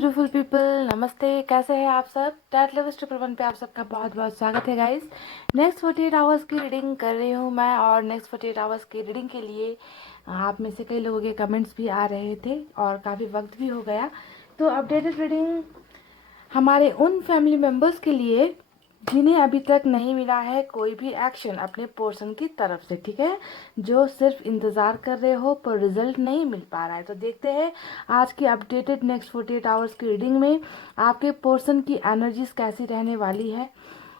Beautiful people, नमस्ते। कैसे हैं आप सब? टैट लवर्स ट्रिपल वन पे आप सबका बहुत बहुत स्वागत है गाइस। नेक्स्ट 48 आवर्स की रीडिंग कर रही हूँ मैं, और नेक्स्ट 48 आवर्स की रीडिंग के लिए आप में से कई लोगों के कमेंट्स भी आ रहे थे और काफ़ी वक्त भी हो गया। तो अपडेटेड रीडिंग हमारे उन फैमिली मेम्बर्स के लिए जिन्हें अभी तक नहीं मिला है कोई भी एक्शन अपने पोर्शन की तरफ से, ठीक है, जो सिर्फ इंतज़ार कर रहे हो पर रिजल्ट नहीं मिल पा रहा है। तो देखते हैं आज की अपडेटेड नेक्स्ट 48 आवर्स की रीडिंग में आपके पोर्शन की एनर्जीज कैसी रहने वाली है,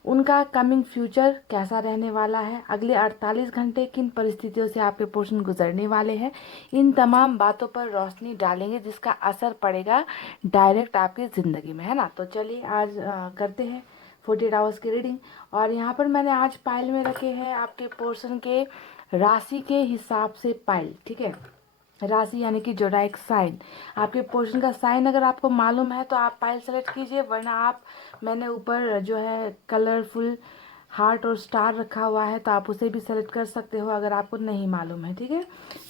उनका कमिंग फ्यूचर कैसा रहने वाला है, अगले 48 घंटे किन परिस्थितियों से आपके पोर्शन गुजरने वाले हैं। इन तमाम बातों पर रोशनी डालेंगे जिसका असर पड़ेगा डायरेक्ट आपकी ज़िंदगी में, है ना। तो चलिए आज करते हैं 48 आवर्स की रीडिंग। और यहाँ पर मैंने आज पाइल में रखे हैं आपके पोर्शन के राशि के हिसाब से पाइल, ठीक है। राशि यानी कि जोडाइक साइन, आपके पोर्शन का साइन अगर आपको मालूम है तो आप पाइल सेलेक्ट कीजिए, वरना आप मैंने ऊपर जो है कलरफुल हार्ट और स्टार रखा हुआ है तो आप उसे भी सेलेक्ट कर सकते हो अगर आपको नहीं मालूम है, ठीक है।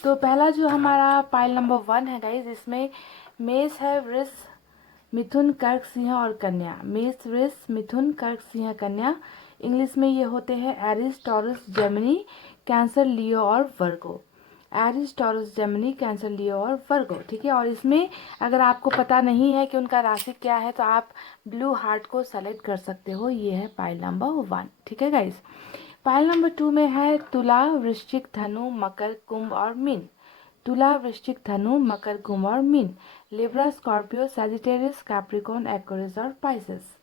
तो पहला जो हमारा पाइल नंबर 1 है गाइज, इसमें मेष है, वृष, मिथुन, कर्क, सिंह और कन्या। मेष, वृष, मिथुन, कर्क, सिंह, कन्या। इंग्लिश में ये होते हैं एरिस, टॉरस, जेमिनी, कैंसर, लियो और वर्गो। एरिस, टॉरस, जेमिनी, कैंसर, लियो और वर्गो, ठीक है। और इसमें अगर आपको पता नहीं है कि उनका राशि क्या है तो आप ब्लू हार्ट को सेलेक्ट कर सकते हो। ये है पाइल नंबर 1, ठीक है गाइस। पाइल नंबर 2 में है तुला, वृश्चिक, धनु, मकर, कुंभ और मीन। तुला, वृश्चिक, धनु, मकर, कुंभ और मीन। Libra, Scorpio, Sagittarius, Capricorn, Aquarius और Pisces.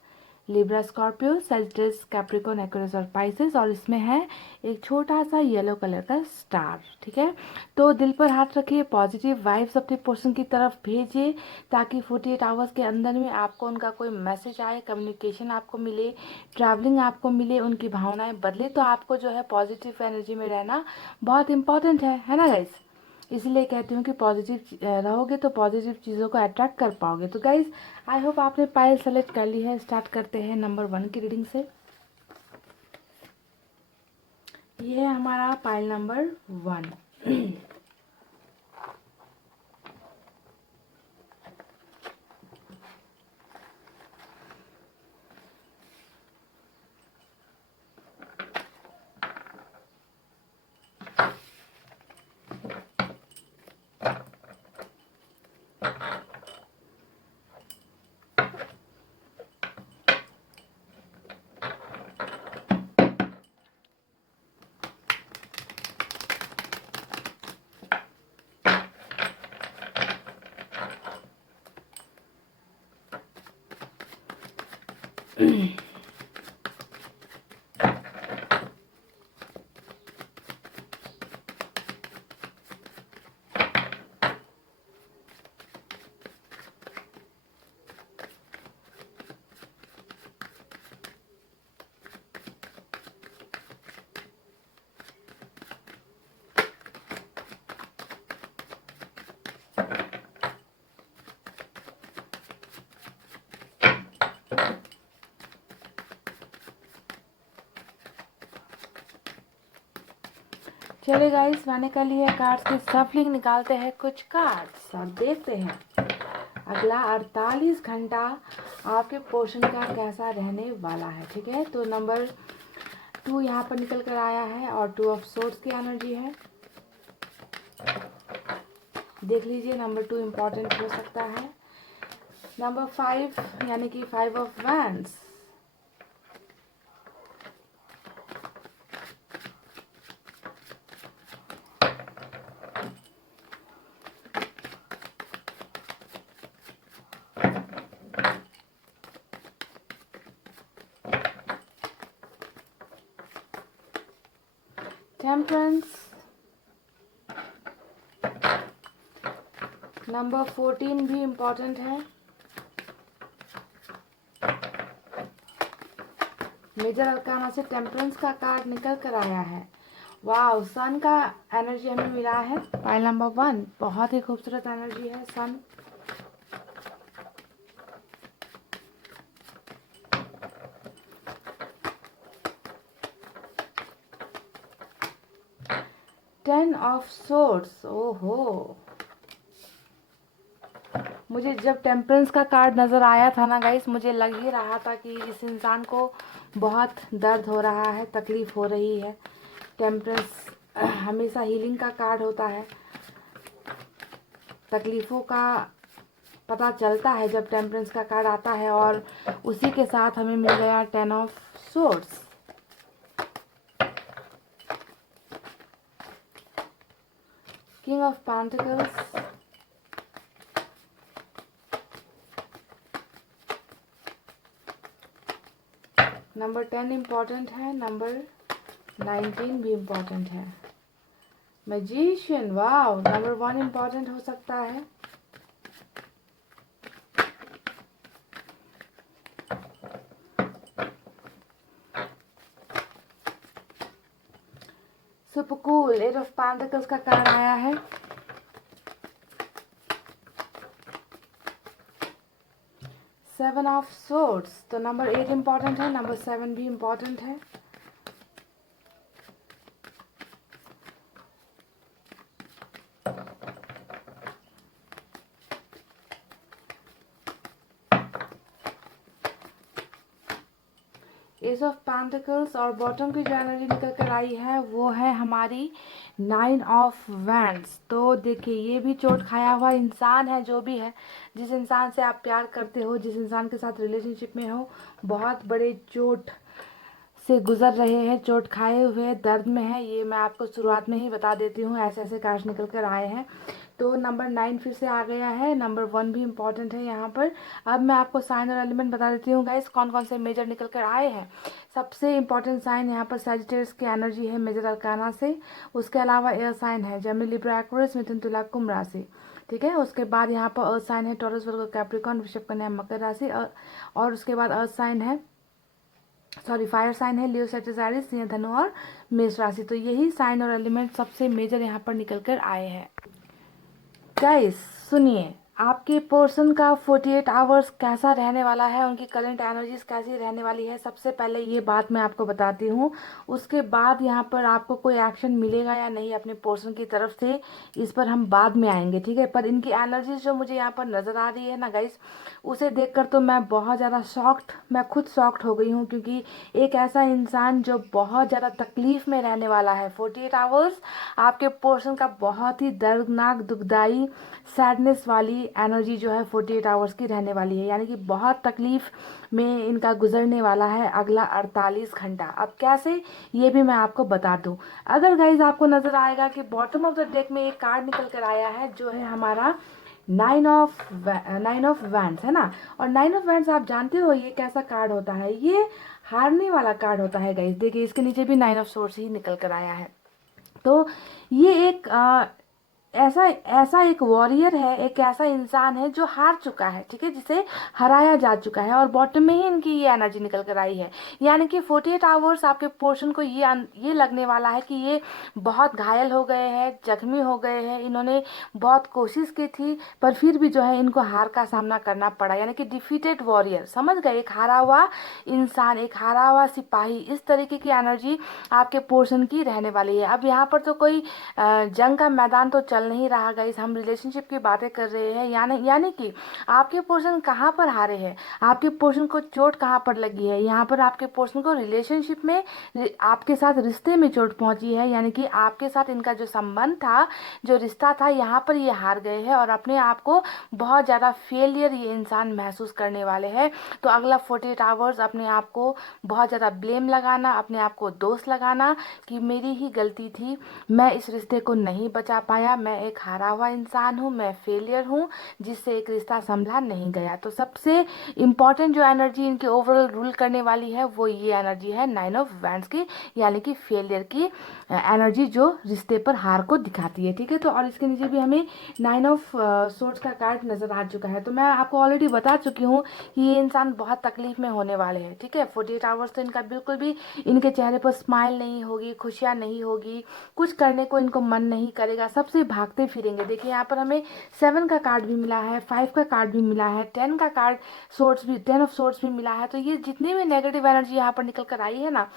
Libra, Scorpio, Sagittarius, Capricorn, Aquarius और पाइसेस। और इसमें है एक छोटा सा येलो कलर का स्टार, ठीक है। तो दिल पर हाथ रखिए, पॉजिटिव वाइब्स अपने पर्सन की तरफ भेजिए ताकि 48 आवर्स के अंदर में आपको उनका कोई मैसेज आए, कम्युनिकेशन आपको मिले, ट्रैवलिंग आपको मिले, उनकी भावनाएं बदले। तो आपको जो है पॉजिटिव एनर्जी में रहना बहुत इंपॉर्टेंट है ना गाइस। इसलिए कहती हूँ कि पॉजिटिव रहोगे तो पॉजिटिव चीज़ों को अट्रैक्ट कर पाओगे। तो गाइज आई होप आपने पाइल सेलेक्ट कर ली है। स्टार्ट करते हैं नंबर 1 की रीडिंग से। ये है हमारा पाइल नंबर 1। चलिए गाइस, मैंने कर लिया कार्ड्स की सफलिंग, निकालते हैं कुछ कार्ड्स और देखते हैं अगला 48 घंटा आपके पोर्शन का कैसा रहने वाला है, ठीक है। तो नंबर 2 यहाँ पर निकल कर आया है और 2 ऑफ सोर्ड्स की एनर्जी है। देख लीजिए, नंबर 2 इम्पॉर्टेंट हो सकता है। नंबर 5 यानी कि 5 ऑफ वैंड्स। टेम्परेंस। नंबर 14 भी इम्पॉर्टेंट है। मेजर अरकाना से टेम्परेंस का कार्ड निकल कर आया है। वाह, सन का एनर्जी हमें मिला है पाइल नंबर 1। बहुत ही खूबसूरत एनर्जी है सन। टेन ऑफ सोर्ड्स, ओहो, मुझे जब टेम्परेंस का कार्ड नज़र आया था ना गाइस, मुझे लग ही रहा था कि इस इंसान को बहुत दर्द हो रहा है, तकलीफ़ हो रही है। टेम्परेंस हमेशा हीलिंग का कार्ड होता है। तकलीफ़ों का पता चलता है जब टेम्परेंस का कार्ड आता है, और उसी के साथ हमें मिल गया 10 of swords. King of pentacles, number 10 important है, नंबर 19 भी इम्पॉर्टेंट है। मैजिशियन, वाव, नंबर 1 इम्पॉर्टेंट हो सकता है। सुपर कूल, 8 ऑफ पेंटिकल्स का कार्ड आया है। सेवन ऑफ सोर्ड्स, तो नंबर 8 इम्पॉर्टेंट है, नंबर 7 भी इम्पॉर्टेंट है। एस ऑफ पेंटिकल्स, और बॉटम की जो एनर्जी निकल कर आई है वो है हमारी 9 ऑफ वैंड्स। तो देखिए, ये भी चोट खाया हुआ इंसान है, जो भी है, जिस इंसान से आप प्यार करते हो, जिस इंसान के साथ रिलेशनशिप में हो, बहुत बड़े चोट से गुजर रहे हैं, चोट खाए हुए, दर्द में है। ये मैं आपको शुरुआत में ही बता देती हूँ, ऐसे ऐसे कार्ड्स निकल कर आए हैं। तो नंबर 9 फिर से आ गया है, नंबर 1 भी इम्पॉर्टेंट है यहाँ पर। अब मैं आपको साइन और एलिमेंट बता देती हूँ गाइस, कौन कौन से मेजर निकल कर आए हैं। सबसे इम्पॉर्टेंट साइन यहाँ पर सैजिटेरियस की एनर्जी है मेजर अरकाना से। उसके अलावा एयर साइन है जेमिनी, लिब्रा, एक्वेरियस, मिथुन, तुला, कुंभ राशि। ठीक है, उसके बाद यहाँ पर अर्थ साइन है टॉरस, वर्गो, कैप्रिकॉर्न, वृषभ, कन्या, मकर राशि। और उसके बाद अर्थ साइन है, सॉरी, फायर साइन है लियो, सेजिटेरियस, सिंह, धनु और मेष राशि। तो यही साइन और एलिमेंट सबसे मेजर यहाँ पर निकल कर आए हैं। गाइस सुनिए, आपके पर्सन का 48 आवर्स कैसा रहने वाला है, उनकी करंट एनर्जीज कैसी रहने वाली है, सबसे पहले ये बात मैं आपको बताती हूँ। उसके बाद यहाँ पर आपको कोई एक्शन मिलेगा या नहीं अपने पर्सन की तरफ से, इस पर हम बाद में आएंगे, ठीक है। पर इनकी एनर्जीज जो मुझे यहाँ पर नज़र आ रही है ना गाइस, उसे देखकर तो मैं बहुत ज़्यादा शॉक्ड, मैं खुद शॉक्ड हो गई हूँ, क्योंकि एक ऐसा इंसान जो बहुत ज़्यादा तकलीफ़ में रहने वाला है, 48 आवर्स आपके पर्सन का बहुत ही दर्दनाक, दुखदाई, सैडनेस वाली एनर्जी जो है 48 आवर्स की रहने वाली है। यानी कि बहुत तकलीफ में इनका गुजरने वाला है अगला 48 घंटा। अब कैसे, ये भी मैं आपको बता दूं। अगर गाइज आपको नजर आएगा कि बॉटम ऑफ द डेक में एक कार्ड निकल कर आया है, जो है हमारा 9 ऑफ वैंड्स, है ना। और 9 ऑफ वैंड्स आप जानते हो ये कैसा कार्ड होता है, ये हारने वाला कार्ड होता है गाइज। देखिए, इसके नीचे भी 9 ऑफ सोर्स ही निकल कर आया है। तो ये एक ऐसा ऐसा एक वॉरियर है, एक ऐसा इंसान है जो हार चुका है, ठीक है, जिसे हराया जा चुका है, और बॉटम में ही इनकी ये एनर्जी निकल कर आई है। यानी कि 48 आवर्स आपके पोर्शन को ये लगने वाला है कि ये बहुत घायल हो गए हैं, जख्मी हो गए हैं, इन्होंने बहुत कोशिश की थी, पर फिर भी जो है इनको हार का सामना करना पड़ा। यानी कि डिफीटेड वॉरियर, समझ गए, एक हारा हुआ इंसान, एक हारा हुआ सिपाही, इस तरीके की एनर्जी आपके पोर्शन की रहने वाली है। अब यहाँ पर तो कोई जंग का मैदान तो चल नहीं रहा गाइस, हम रिलेशनशिप की बातें कर रहे हैं। यानी कि आपके पोर्शन कहाँ पर हारे हैं, आपके पोर्शन को चोट कहाँ पर लगी है, यहाँ पर आपके पोर्शन को रिलेशनशिप में, आपके साथ रिश्ते में चोट पहुंची है। यानी कि आपके साथ इनका जो संबंध था, जो रिश्ता था, यहाँ पर ये हार गए हैं, और अपने आप को बहुत ज़्यादा फेलियर ये इंसान महसूस करने वाले हैं। तो अगला 48 आवर्स अपने आप को बहुत ज़्यादा ब्लेम लगाना, अपने आप को दोष लगाना कि मेरी ही गलती थी, मैं इस रिश्ते को नहीं बचा पाया, मैं एक हारा हुआ इंसान हूँ, मैं फेलियर हूँ, जिससे एक रिश्ता संभला नहीं गया। तो सबसे इम्पॉर्टेंट जो एनर्जी इनके ओवरऑल रूल करने वाली है, वो ये एनर्जी है 9 ऑफ वैंड्स की, यानी कि फेलियर की एनर्जी, जो रिश्ते पर हार को दिखाती है, ठीक है। तो और इसके नीचे भी हमें 9 ऑफ सोर्ड्स का कार्ड नजर आ चुका है। तो मैं आपको ऑलरेडी बता चुकी हूँ कि ये इंसान बहुत तकलीफ में होने वाले हैं, ठीक है। 48 आवर्स तो इनका बिल्कुल भी, इनके चेहरे पर स्माइल नहीं होगी, खुशियाँ नहीं होगी, कुछ करने को इनको मन नहीं करेगा, सबसे भागते फिरेंगे। देखिए, यहाँ पर हमें 7 का कार्ड भी मिला है, 5 का कार्ड भी मिला है, 10 का कार्ड सोर्स भी, 10 ऑफ सोर्स भी मिला है। तो ये जितनी भी नेगेटिव एनर्जी यहाँ पर निकल कर आई है ना,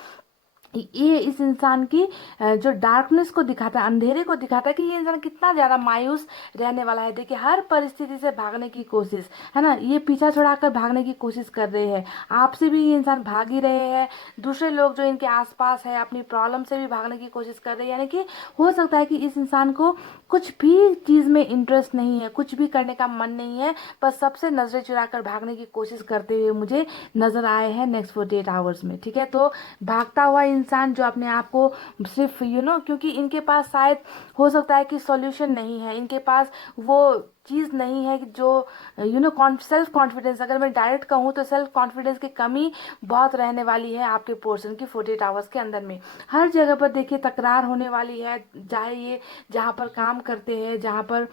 ये इस इंसान की जो डार्कनेस को दिखाता है, अंधेरे को दिखाता है कि ये इंसान कितना ज़्यादा मायूस रहने वाला है। देखिए हर परिस्थिति से भागने की कोशिश, है ना, ये पीछा छुड़ाकर भागने की कोशिश कर रहे हैं। आपसे भी ये इंसान भाग ही रहे हैं, दूसरे लोग जो इनके आसपास है अपनी प्रॉब्लम से भी भागने की कोशिश कर रहे हैं। यानी कि हो सकता है कि इस इंसान को कुछ भी चीज़ में इंटरेस्ट नहीं है, कुछ भी करने का मन नहीं है, बस सबसे नजरें चुराकर भागने की कोशिश करते हुए मुझे नजर आए हैं नेक्स्ट 48 आवर्स में। ठीक है, तो भागता हुआ इंसान जो अपने आप को सिर्फ क्योंकि इनके पास शायद हो सकता है कि सॉल्यूशन नहीं है, इनके पास वो चीज़ नहीं है कि जो सेल्फ कॉन्फिडेंस, अगर मैं डायरेक्ट कहूँ तो सेल्फ कॉन्फिडेंस की कमी बहुत रहने वाली है आपके पोर्शन की 48 आवर्स के अंदर में। हर जगह पर देखिए तकरार होने वाली है, चाहे ये जहाँ पर काम करते हैं, जहाँ पर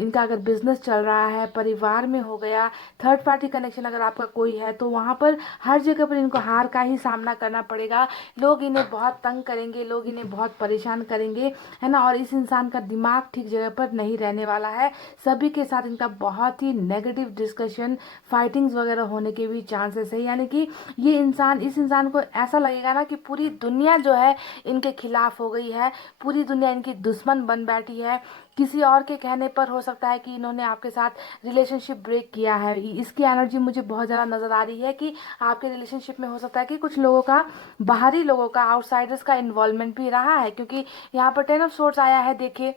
इनका अगर बिजनेस चल रहा है, परिवार में हो गया, थर्ड पार्टी कनेक्शन अगर आपका कोई है, तो वहाँ पर हर जगह पर इनको हार का ही सामना करना पड़ेगा। लोग इन्हें बहुत तंग करेंगे, लोग इन्हें बहुत परेशान करेंगे, है ना। और इस इंसान का दिमाग ठीक जगह पर नहीं रहने वाला है, सभी के साथ इनका बहुत ही नेगेटिव डिस्कशन, फाइटिंग्स वगैरह होने के भी चांसेस है। यानी कि ये इंसान, इस इंसान को ऐसा लगेगा ना कि पूरी दुनिया जो है इनके खिलाफ हो गई है, पूरी दुनिया इनकी दुश्मन बन बैठी है। किसी और के कहने पर हो सकता है कि इन्होंने आपके साथ रिलेशनशिप ब्रेक किया है। इसकी एनर्जी मुझे बहुत ज़्यादा नज़र आ रही है कि आपके रिलेशनशिप में हो सकता है कि कुछ लोगों का, बाहरी लोगों का, आउटसाइडर्स का इन्वॉल्वमेंट भी रहा है, क्योंकि यहाँ पर 10 ऑफ सोर्ड्स आया है, देखिए,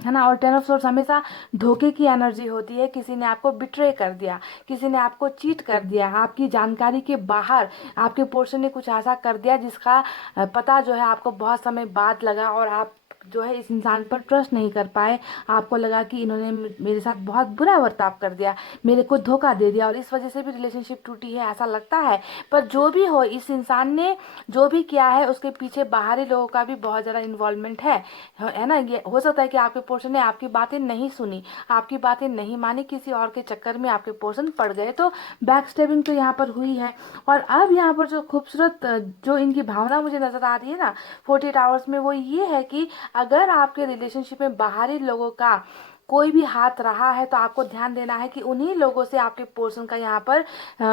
है ना। और 10 ऑफ सोर्ड्स हमेशा धोखे की एनर्जी होती है। किसी ने आपको बिट्रे कर दिया, किसी ने आपको चीट कर दिया, आपकी जानकारी के बाहर आपके पोर्शन ने कुछ ऐसा कर दिया जिसका पता जो है आपको बहुत समय बाद लगा, और आप जो है इस इंसान पर ट्रस्ट नहीं कर पाए। आपको लगा कि इन्होंने मेरे साथ बहुत बुरा बर्ताव कर दिया, मेरे को धोखा दे दिया, और इस वजह से भी रिलेशनशिप टूटी है, ऐसा लगता है। पर जो भी हो, इस इंसान ने जो भी किया है उसके पीछे बाहरी लोगों का भी बहुत ज़्यादा इन्वॉल्वमेंट है ना। ये हो सकता है कि आपके पोर्शन ने आपकी बातें नहीं सुनी, आपकी बातें नहीं मानी, किसी और के चक्कर में आपके पोर्शन पड़ गए, तो बैक स्टेपिंग तो यहाँ पर हुई है। और अब यहाँ पर जो खूबसूरत जो इनकी भावना मुझे नजर आ रही है ना 48 आवर्स में, वो ये है कि अगर आपके रिलेशनशिप में बाहरी लोगों का कोई भी हाथ रहा है, तो आपको ध्यान देना है कि उन्हीं लोगों से आपके पोर्शन का यहाँ पर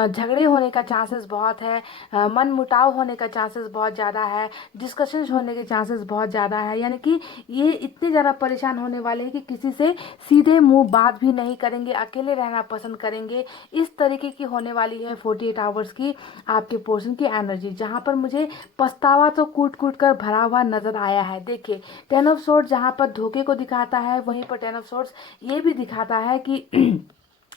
झगड़े होने का चांसेस बहुत है, मन मुटाव होने का चांसेस बहुत ज़्यादा है, डिस्कशंस होने के चांसेस बहुत ज़्यादा है। यानी कि ये इतने ज़्यादा परेशान होने वाले हैं कि किसी से सीधे मुंह बात भी नहीं करेंगे, अकेले रहना पसंद करेंगे। इस तरीके की होने वाली है 48 आवर्स की आपके पोर्शन की एनर्जी, जहाँ पर मुझे पछतावा तो कूट कूट कर भरा हुआ नजर आया है। देखिए 10 ऑफ सोर्ड्स जहाँ पर धोखे को दिखाता है, वहीं पर 10 ऑफ सोर्ड्स ये भी दिखाता है कि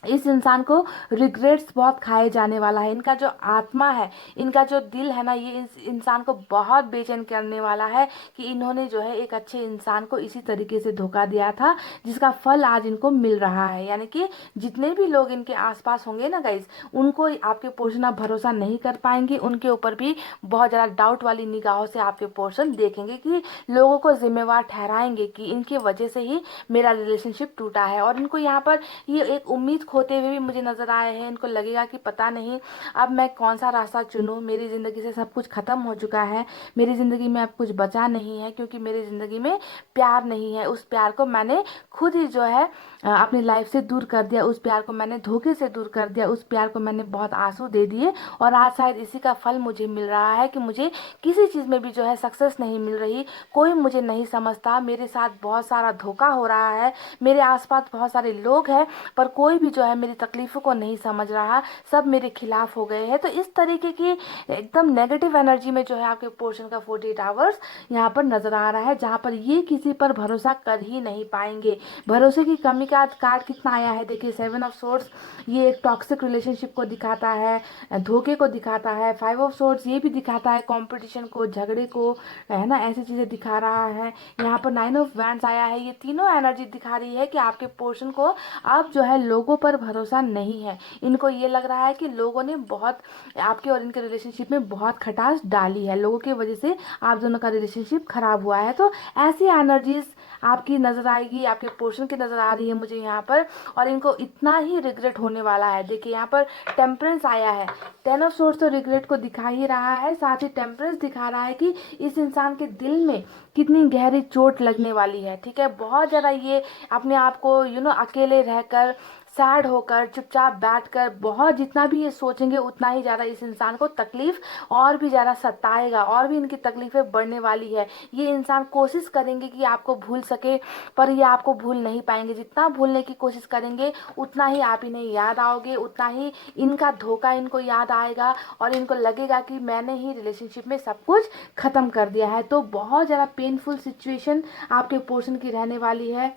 इस इंसान को रिग्रेट्स बहुत खाए जाने वाला है। इनका जो आत्मा है, इनका जो दिल है ना, ये इस इंसान को बहुत बेचैन करने वाला है कि इन्होंने जो है एक अच्छे इंसान को इसी तरीके से धोखा दिया था, जिसका फल आज इनको मिल रहा है। यानी कि जितने भी लोग इनके आसपास होंगे ना गाइज, उनको आपके पोर्शन आप भरोसा नहीं कर पाएंगे, उनके ऊपर भी बहुत ज़्यादा डाउट वाली निगाहों से आपके पोर्शन देखेंगे, कि लोगों को जिम्मेवार ठहराएंगे कि इनकी वजह से ही मेरा रिलेशनशिप टूटा है। और इनको यहाँ पर ये एक उम्मीद खोते हुए भी मुझे नजर आए हैं। इनको लगेगा कि पता नहीं अब मैं कौन सा रास्ता चुनूं, मेरी ज़िंदगी से सब कुछ ख़त्म हो चुका है, मेरी ज़िंदगी में अब कुछ बचा नहीं है, क्योंकि मेरी ज़िंदगी में प्यार नहीं है। उस प्यार को मैंने खुद ही जो है अपनी लाइफ से दूर कर दिया, उस प्यार को मैंने धोखे से दूर कर दिया, उस प्यार को मैंने बहुत आंसू दे दिए, और आज शायद इसी का फल मुझे मिल रहा है कि मुझे किसी चीज़ में भी जो है सक्सेस नहीं मिल रही, कोई मुझे नहीं समझता, मेरे साथ बहुत सारा धोखा हो रहा है, मेरे आसपास बहुत सारे लोग हैं, पर कोई भी जो है मेरी तकलीफ़ों को नहीं समझ रहा, सब मेरे खिलाफ हो गए हैं। तो इस तरीके की एकदम नेगेटिव एनर्जी में जो है आपके पोर्शन का 48 आवर्स यहाँ पर नजर आ रहा है, जहाँ पर ये किसी पर भरोसा कर ही नहीं पाएंगे। भरोसे की कमी का कार्ड कितना आया है, देखिए 7 ऑफ सोर्ड्स, ये एक टॉक्सिक रिलेशनशिप को दिखाता है, धोखे को दिखाता है। 5 ऑफ सोर्ड्स ये भी दिखाता है कंपटीशन को, झगड़े को, है ना, ऐसी चीज़ें दिखा रहा है। यहाँ पर 9 ऑफ वैंड्स आया है, ये तीनों एनर्जी दिखा रही है कि आपके पोर्शन को अब जो है लोगों पर भरोसा नहीं है। इनको ये लग रहा है कि लोगों ने बहुत आपके और इनके रिलेशनशिप में बहुत खटास डाली है, लोगों की वजह से आप दोनों का रिलेशनशिप खराब हुआ है। तो ऐसी एनर्जीज आपकी नजर आएगी, आपके पोर्शन की नजर आ रही है मुझे यहाँ पर, और इनको इतना ही रिग्रेट होने वाला है। देखिए यहाँ पर टेम्परेंस आया है, 10 ऑफ सोर्ड्स तो रिग्रेट को दिखा ही रहा है, साथ ही टेम्परेंस दिखा रहा है कि इस इंसान के दिल में कितनी गहरी चोट लगने वाली है। ठीक है, बहुत ज़्यादा ये अपने आप को अकेले रहकर सैड होकर चुपचाप बैठकर बहुत जितना भी ये सोचेंगे उतना ही ज़्यादा इस इंसान को तकलीफ और भी ज़्यादा सताएगा, और भी इनकी तकलीफ़ें बढ़ने वाली है। ये इंसान कोशिश करेंगे कि आपको भूल सके, पर ये आपको भूल नहीं पाएंगे। जितना भूलने की कोशिश करेंगे उतना ही आप इन्हें याद आओगे, उतना ही इनका धोखा इनको याद आएगा, और इनको लगेगा कि मैंने ही रिलेशनशिप में सब कुछ ख़त्म कर दिया है। तो बहुत ज़्यादा पेनफुल सिचुएशन आपके पोर्शन की रहने वाली है।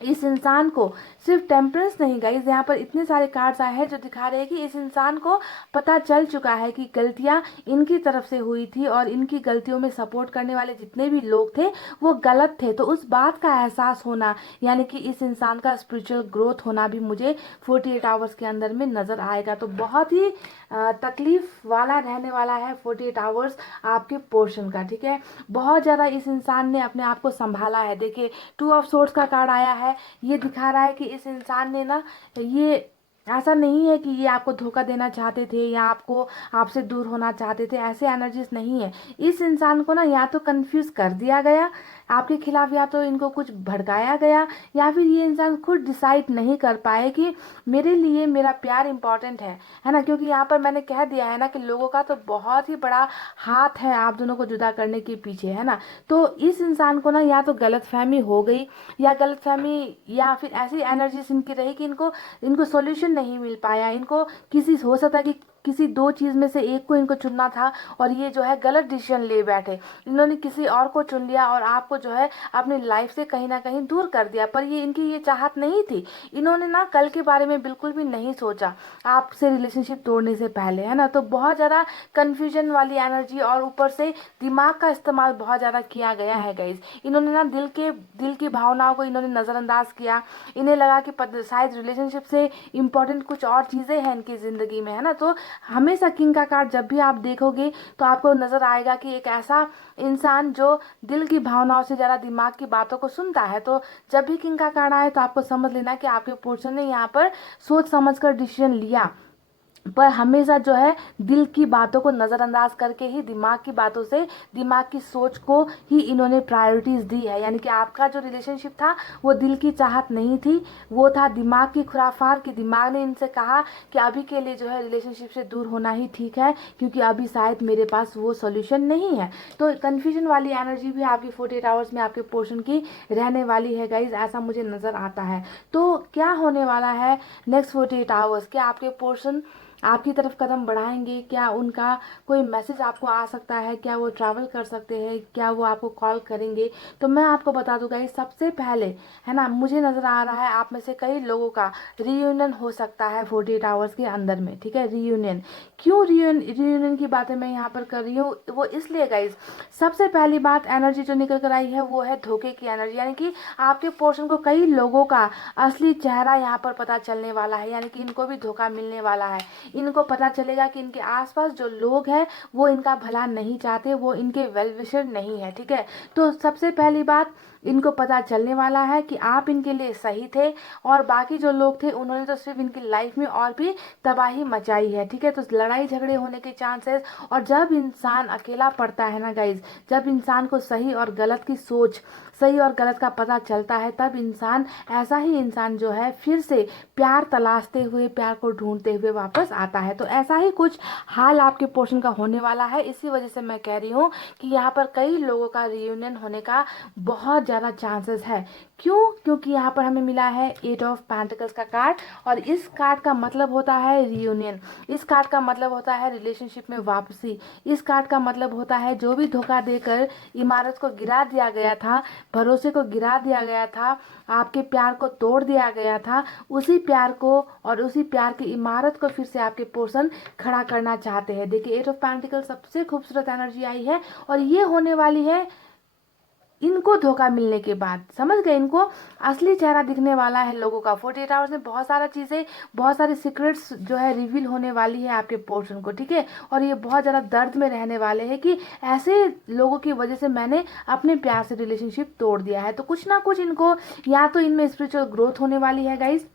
इस इंसान को सिर्फ टेम्परेंस नहीं गाइस, यहाँ पर इतने सारे कार्ड्स आए हैं जो दिखा रहे हैं कि इस इंसान को पता चल चुका है कि गलतियाँ इनकी तरफ से हुई थी, और इनकी गलतियों में सपोर्ट करने वाले जितने भी लोग थे वो गलत थे। तो उस बात का एहसास होना, यानी कि इस इंसान का स्पिरिचुअल ग्रोथ होना भी मुझे 48 आवर्स के अंदर में नज़र आएगा। तो बहुत ही तकलीफ वाला रहने वाला है 48 आवर्स आपके पोर्शन का, ठीक है। बहुत ज़्यादा इस इंसान ने अपने आप को संभाला है। देखिए 2 ऑफ सोर्ड्स का कार्ड आया है, ये दिखा रहा है कि इस इंसान ने ना, ये ऐसा नहीं है कि ये आपको धोखा देना चाहते थे या आपको आपसे दूर होना चाहते थे, ऐसे एनर्जीज नहीं है। इस इंसान को ना या तो कंफ्यूज कर दिया गया आपके खिलाफ, या तो इनको कुछ भड़काया गया, या फिर ये इंसान खुद डिसाइड नहीं कर पाए कि मेरे लिए मेरा प्यार इंपॉर्टेंट है ना। क्योंकि यहाँ पर मैंने कह दिया है ना कि लोगों का तो बहुत ही बड़ा हाथ है आप दोनों को जुदा करने के पीछे, है ना। तो इस इंसान को ना या तो गलतफहमी हो गई, या गलतफहमी या फिर ऐसी एनर्जीज इनकी रही कि इनको सॉल्यूशन नहीं मिल पाया। इनको किसी, हो सकता है कि किसी 2 चीज़ में से एक को इनको चुनना था, और ये जो है गलत डिसीजन ले बैठे। इन्होंने किसी और को चुन लिया और आपको जो है अपनी लाइफ से कहीं ना कहीं दूर कर दिया। पर ये इनकी ये चाहत नहीं थी। इन्होंने ना कल के बारे में बिल्कुल भी नहीं सोचा आपसे रिलेशनशिप तोड़ने से पहले, है ना। तो बहुत ज़्यादा कन्फ्यूजन वाली एनर्जी, और ऊपर से दिमाग का इस्तेमाल बहुत ज़्यादा किया गया है गाइज। इन्होंने ना दिल की भावनाओं को इन्होंने नज़रअंदाज किया। इन्हें लगा कि शायद रिलेशनशिप से इम्पोर्टेंट कुछ और चीज़ें हैं इनकी ज़िंदगी में, है ना। तो हमेशा किंग का कार्ड जब भी आप देखोगे तो आपको नजर आएगा कि एक ऐसा इंसान जो दिल की भावनाओं से ज़्यादा दिमाग की बातों को सुनता है। तो जब भी किंग का कार्ड आए तो आपको समझ लेना कि आपके पर्सन ने यहाँ पर सोच समझ कर डिसीजन लिया, पर हमेशा जो है दिल की बातों को नज़रअंदाज करके ही, दिमाग की बातों से, दिमाग की सोच को ही इन्होंने प्रायोरिटीज़ दी है। यानी कि आपका जो रिलेशनशिप था वो दिल की चाहत नहीं थी, वो था दिमाग की खुराफात कि दिमाग ने इनसे कहा कि अभी के लिए जो है रिलेशनशिप से दूर होना ही ठीक है, क्योंकि अभी शायद मेरे पास वो सॉल्यूशन नहीं है। तो कन्फ्यूजन वाली एनर्जी भी आपकी 48 आवर्स में आपके पोर्शन की रहने वाली है गाइज, ऐसा मुझे नज़र आता है। तो क्या होने वाला है नेक्स्ट 48 आवर्स? क्या आपके पोर्शन आपकी तरफ कदम बढ़ाएंगे? क्या उनका कोई मैसेज आपको आ सकता है? क्या वो ट्रैवल कर सकते हैं? क्या वो आपको कॉल करेंगे? तो मैं आपको बता दूंगा, ये सबसे पहले, है ना, मुझे नज़र आ रहा है आप में से कई लोगों का रीयूनियन हो सकता है 48 आवर्स के अंदर में, ठीक है। रीयूनियन, क्यों रीयूनियन की बातें मैं यहाँ पर कर रही हूँ, वो इसलिए गाइज, सबसे पहली बात एनर्जी जो निकल कर आई है वो है धोखे की एनर्जी। यानी कि आपके पोर्शन को कई लोगों का असली चेहरा यहाँ पर पता चलने वाला है। यानी कि इनको भी धोखा मिलने वाला है। इनको पता चलेगा कि इनके आसपास जो लोग हैं वो इनका भला नहीं चाहते, वो इनके वेल विशर नहीं है, ठीक है। तो सबसे पहली बात, इनको पता चलने वाला है कि आप इनके लिए सही थे, और बाकी जो लोग थे उन्होंने तो सिर्फ इनकी लाइफ में और भी तबाही मचाई है, ठीक है। तो लड़ाई झगड़े होने के चांसेस, और जब इंसान अकेला पड़ता है ना गाइज, जब इंसान को सही और गलत की सोच, सही और गलत का पता चलता है, तब इंसान, ऐसा ही इंसान जो है फिर से प्यार तलाशते हुए, प्यार को ढूंढते हुए वापस आता है। तो ऐसा ही कुछ हाल आपके पोर्शन का होने वाला है। इसी वजह से मैं कह रही हूँ कि यहाँ पर कई लोगों का रियूनियन होने का बहुत ज़्यादा चांसेस है। क्यों? क्योंकि यहाँ पर हमें मिला है 8 ऑफ पेंटिकल्स का कार्ड, और इस कार्ड का मतलब होता है रियूनियन। इस कार्ड का मतलब होता है रिलेशनशिप में वापसी। इस कार्ड का मतलब होता है जो भी धोखा देकर इमारत को गिरा दिया गया था, भरोसे को गिरा दिया गया था, आपके प्यार को तोड़ दिया गया था, उसी प्यार को और उसी प्यार की इमारत को फिर से आपके पोर्शन खड़ा करना चाहते हैं। देखिए 8 ऑफ पेंटिकल सबसे खूबसूरत एनर्जी आई है, और ये होने वाली है इनको धोखा मिलने के बाद। समझ गए? इनको असली चेहरा दिखने वाला है लोगों का। 48 आवर्स में बहुत सारा चीज़ें, बहुत सारी सीक्रेट्स जो है रिवील होने वाली है आपके पोर्शन को, ठीक है। और ये बहुत ज़्यादा दर्द में रहने वाले हैं कि ऐसे लोगों की वजह से मैंने अपने प्यार से रिलेशनशिप तोड़ दिया है। तो कुछ ना कुछ इनको, या तो इनमें स्पिरिचुअल ग्रोथ होने वाली है गाइज,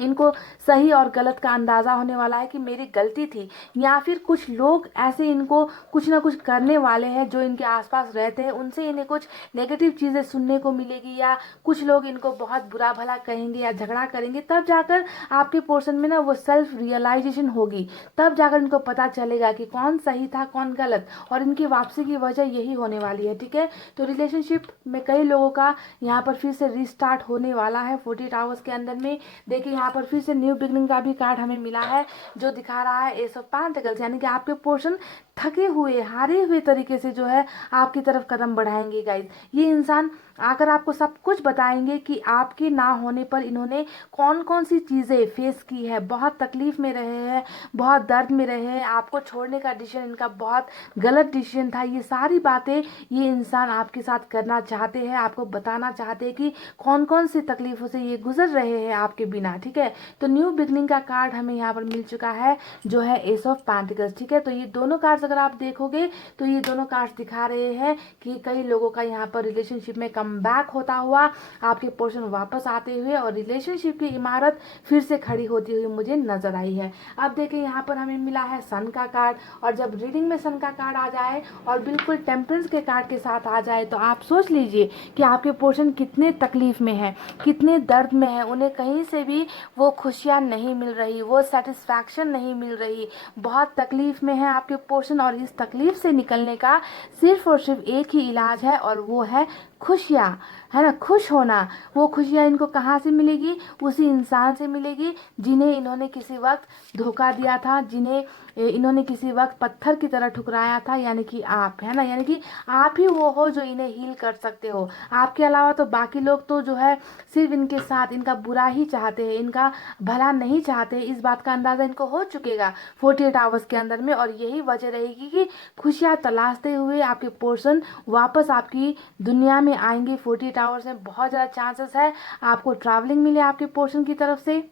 इनको सही और गलत का अंदाज़ा होने वाला है कि मेरी गलती थी, या फिर कुछ लोग ऐसे इनको कुछ ना कुछ करने वाले हैं जो इनके आसपास रहते हैं, उनसे इन्हें कुछ नेगेटिव चीज़ें सुनने को मिलेगी, या कुछ लोग इनको बहुत बुरा भला कहेंगे या झगड़ा करेंगे। तब जाकर आपके पोर्शन में ना वो सेल्फ रियलाइजेशन होगी, तब जाकर इनको पता चलेगा कि कौन सही था कौन गलत, और इनकी वापसी की वजह यही होने वाली है। ठीक है, तो रिलेशनशिप में कई लोगों का यहाँ पर फिर से रीस्टार्ट होने वाला है 48 आवर्स के अंदर में। देखिए यहाँ पर फिर से न्यू बिगनिंग का भी कार्ड हमें मिला है, जो दिखा रहा है एस ऑफ पेंटिकल्स, यानी कि आपके पोर्शन थके हुए हारे हुए तरीके से जो है आपकी तरफ कदम बढ़ाएंगे गाइस। ये इंसान आकर आपको सब कुछ बताएंगे कि आपके ना होने पर इन्होंने कौन कौन सी चीज़ें फेस की है, बहुत तकलीफ में रहे हैं, बहुत दर्द में रहे हैं, आपको छोड़ने का डिसीजन इनका बहुत गलत डिसीजन था। ये सारी बातें ये इंसान आपके साथ करना चाहते हैं, आपको बताना चाहते हैं कि कौन कौन सी तकलीफों से ये गुजर रहे हैं आपके बिना। ठीक है, तो न्यू बिगनिंग का कार्ड हमें यहाँ पर मिल चुका है, जो है एस ऑफ पेंटिकल्स। ठीक है, तो ये दोनों कार्ड्स अगर आप देखोगे तो ये दोनों कार्ड्स दिखा रहे हैं कि कई लोगों का यहाँ पर रिलेशनशिप में कम बैक होता हुआ आपके पोर्शन वापस आते हुए और रिलेशनशिप की इमारत फिर से खड़ी होती हुई मुझे नजर आई है। अब देखिए यहाँ पर हमें मिला है सन का कार्ड, और जब रीडिंग में सन का कार्ड आ जाए और बिल्कुल टेम्परेंस के कार्ड के साथ आ जाए तो आप सोच लीजिए कि आपके पोर्शन कितने तकलीफ में है, कितने दर्द में है, उन्हें कहीं से भी वो खुशियाँ नहीं मिल रही, वो सेटिस्फैक्शन नहीं मिल रही, बहुत तकलीफ में है आपके पोर्शन। और इस तकलीफ से निकलने का सिर्फ और सिर्फ एक ही इलाज है, और वो है खुशियाँ, है ना, खुश होना। वो खुशियाँ इनको कहाँ से मिलेगी? उसी इंसान से मिलेगी जिन्हें इन्होंने किसी वक्त धोखा दिया था, जिन्हें इन्होंने किसी वक्त पत्थर की तरह ठुकराया था, यानी कि आप, है ना, यानी कि आप ही वो हो जो इन्हें हील कर सकते हो। आपके अलावा तो बाकी लोग तो जो है सिर्फ इनके साथ इनका बुरा ही चाहते हैं, इनका भला नहीं चाहते। इस बात का अंदाज़ा इनको हो चुकेगा 48 आवर्स के अंदर में, और यही वजह रहेगी कि खुशियाँ तलाशते हुए आपके पोर्शन वापस आपकी दुनिया में आएंगे। 48 आवर्स में बहुत ज़्यादा चांसेस है आपको ट्रैवलिंग मिले आपके पोर्शन की तरफ से,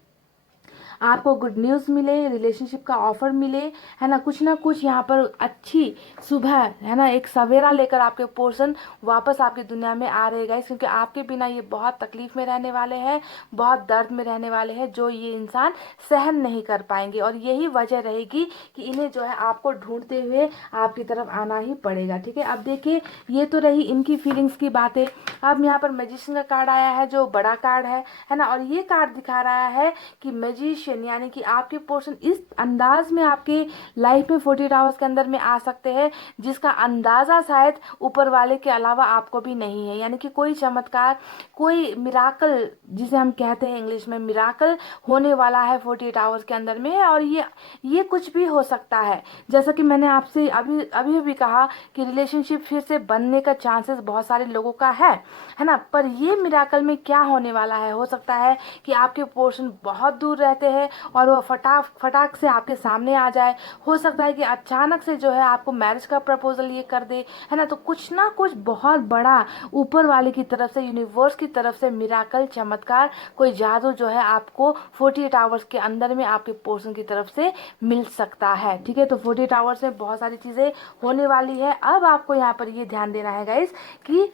आपको गुड न्यूज़ मिले, रिलेशनशिप का ऑफर मिले, है ना, कुछ यहाँ पर अच्छी सुबह, है ना, एक सवेरा लेकर आपके पोर्शन वापस आपकी दुनिया में आ रहे गाइस, क्योंकि आपके बिना ये बहुत तकलीफ में रहने वाले हैं, बहुत दर्द में रहने वाले हैं, जो ये इंसान सहन नहीं कर पाएंगे। और यही वजह रहेगी कि इन्हें जो है आपको ढूंढते हुए आपकी तरफ आना ही पड़ेगा। ठीक है, अब देखिए ये तो रही इनकी फीलिंग्स की बातें। अब यहाँ पर मैजिशियन का कार्ड आया है, जो बड़ा कार्ड है ना, और ये कार्ड दिखा रहा है कि मैजिशियन यानी कि आपके पोर्शन इस अंदाज में आपके लाइफ में 48 आवर्स के अंदर में आ सकते हैं जिसका अंदाजा शायद ऊपर वाले के अलावा आपको भी नहीं है। यानी कि कोई चमत्कार, कोई मिराकल, जिसे हम कहते हैं इंग्लिश में मिराकल, होने वाला है 48 आवर्स के अंदर में। और ये कुछ भी हो सकता है, जैसा कि मैंने आपसे अभी अभी भी कहा कि रिलेशनशिप फिर से बनने का चांसेस बहुत सारे लोगों का है ना। पर ये मिराकल में क्या होने वाला है, हो सकता है कि आपके पोर्शन बहुत दूर रहते हैं और वो फटाक से आपके सामने आ जाए। हो सकता है कि अचानक से जो है आपको मैरिज का प्रपोजल ये कर दे, है ना। तो कुछ ना कुछ बहुत बड़ा ऊपर वाले की तरफ से, यूनिवर्स की तरफ से मिराकल, चमत्कार, कोई जादू जो है आपको 48 आवर्स के अंदर में आपके पोर्शन की तरफ से मिल सकता है। ठीक है, तो 48 आवर्स में बहुत सारी चीज़ें होने वाली है। अब आपको यहाँ पर ये ध्यान देना है गाइस कि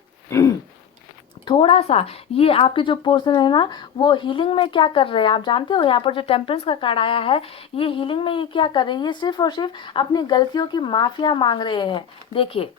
थोड़ा सा ये आपके जो पोर्शन है ना, वो हीलिंग में क्या कर रहे हैं आप जानते हो। यहाँ पर जो टेम्परेंस का कार्ड आया है, ये हीलिंग में ये क्या कर रहे हैं, ये सिर्फ और सिर्फ अपनी गलतियों की माफिया मांग रहे हैं। देखिए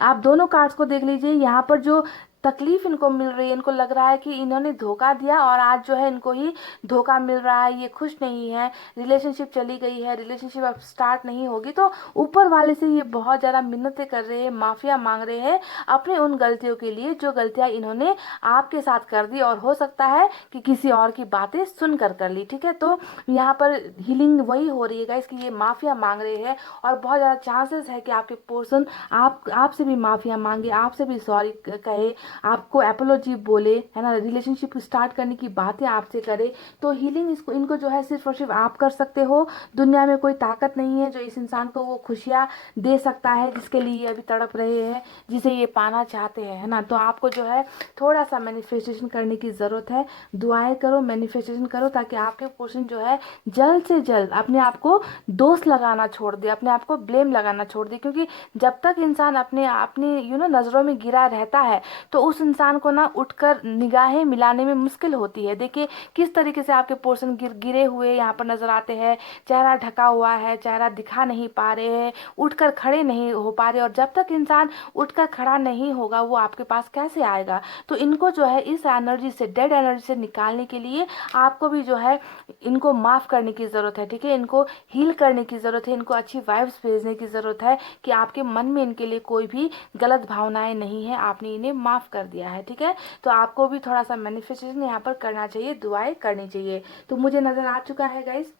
आप दोनों कार्ड्स को देख लीजिए, यहाँ पर जो तकलीफ इनको मिल रही है, इनको लग रहा है कि इन्होंने धोखा दिया और आज जो है इनको ही धोखा मिल रहा है, ये खुश नहीं है, रिलेशनशिप चली गई है, रिलेशनशिप अब स्टार्ट नहीं होगी। तो ऊपर वाले से ये बहुत ज़्यादा मिन्नतें कर रहे हैं, माफिया मांग रहे हैं अपने उन गलतियों के लिए जो गलतियाँ इन्होंने आपके साथ कर दी, और हो सकता है कि किसी और की बातें सुनकर कर ली। ठीक है, तो यहाँ पर हीलिंग वही हो रही है गाइस कि ये माफिया मांग रहे हैं, और बहुत ज़्यादा चांसेस है कि आपके पर्सन आपसे भी माफिया मांगे, आपसे भी सॉरी कहे, आपको एपोलॉजी बोले, है ना, रिलेशनशिप स्टार्ट करने की बातें आपसे करे। तो हीलिंग इनको जो है सिर्फ और सिर्फ आप कर सकते हो। दुनिया में कोई ताकत नहीं है जो इस इंसान को वो खुशियाँ दे सकता है जिसके लिए ये अभी तड़प रहे हैं, जिसे ये पाना चाहते हैं, है ना। तो आपको जो है थोड़ा सा मैनिफेस्टेशन करने की ज़रूरत है, दुआएं करो, मैनिफेस्टेशन करो, ताकि आपके पोर्शन जो है जल्द से जल्द अपने आप को दोष लगाना छोड़ दे, अपने आप को ब्लेम लगाना छोड़ दे। क्योंकि जब तक इंसान अपनी नज़रों में गिरा रहता है तो तो उस इंसान को ना उठकर निगाहें मिलाने में मुश्किल होती है। देखिए किस तरीके से आपके पोर्शन गिरे हुए यहाँ पर नजर आते हैं, चेहरा ढका हुआ है, चेहरा दिखा नहीं पा रहे हैं, उठकर खड़े नहीं हो पा रहे, और जब तक इंसान उठकर खड़ा नहीं होगा वो आपके पास कैसे आएगा। तो इनको जो है इस एनर्जी से, डेड एनर्जी से निकालने के लिए आपको भी जो है इनको माफ़ करने की ज़रूरत है, ठीक है। इनको हील करने की ज़रूरत है, इनको अच्छी वाइब्स भेजने की ज़रूरत है कि आपके मन में इनके लिए कोई भी गलत भावनाएं नहीं है, आपने इन्हें माफ़ कर दिया है, ठीक है। तो आपको भी थोड़ा सा मैनिफेस्टेशन यहाँ पर करना चाहिए, दुआएं करनी चाहिए। तो मुझे नज़र आ चुका है गाइस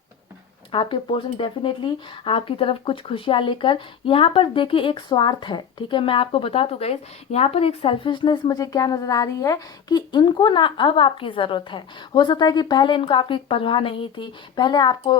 आपके पोर्शन डेफिनेटली आपकी तरफ कुछ खुशियाँ लेकर। यहाँ पर देखिए एक स्वार्थ है, ठीक है। मैं आपको बता दूँ गाइस, यहाँ पर एक सेल्फिशनेस मुझे क्या नज़र आ रही है कि इनको ना अब आपकी ज़रूरत है। हो सकता है कि पहले इनको आपकी परवाह नहीं थी, पहले आपको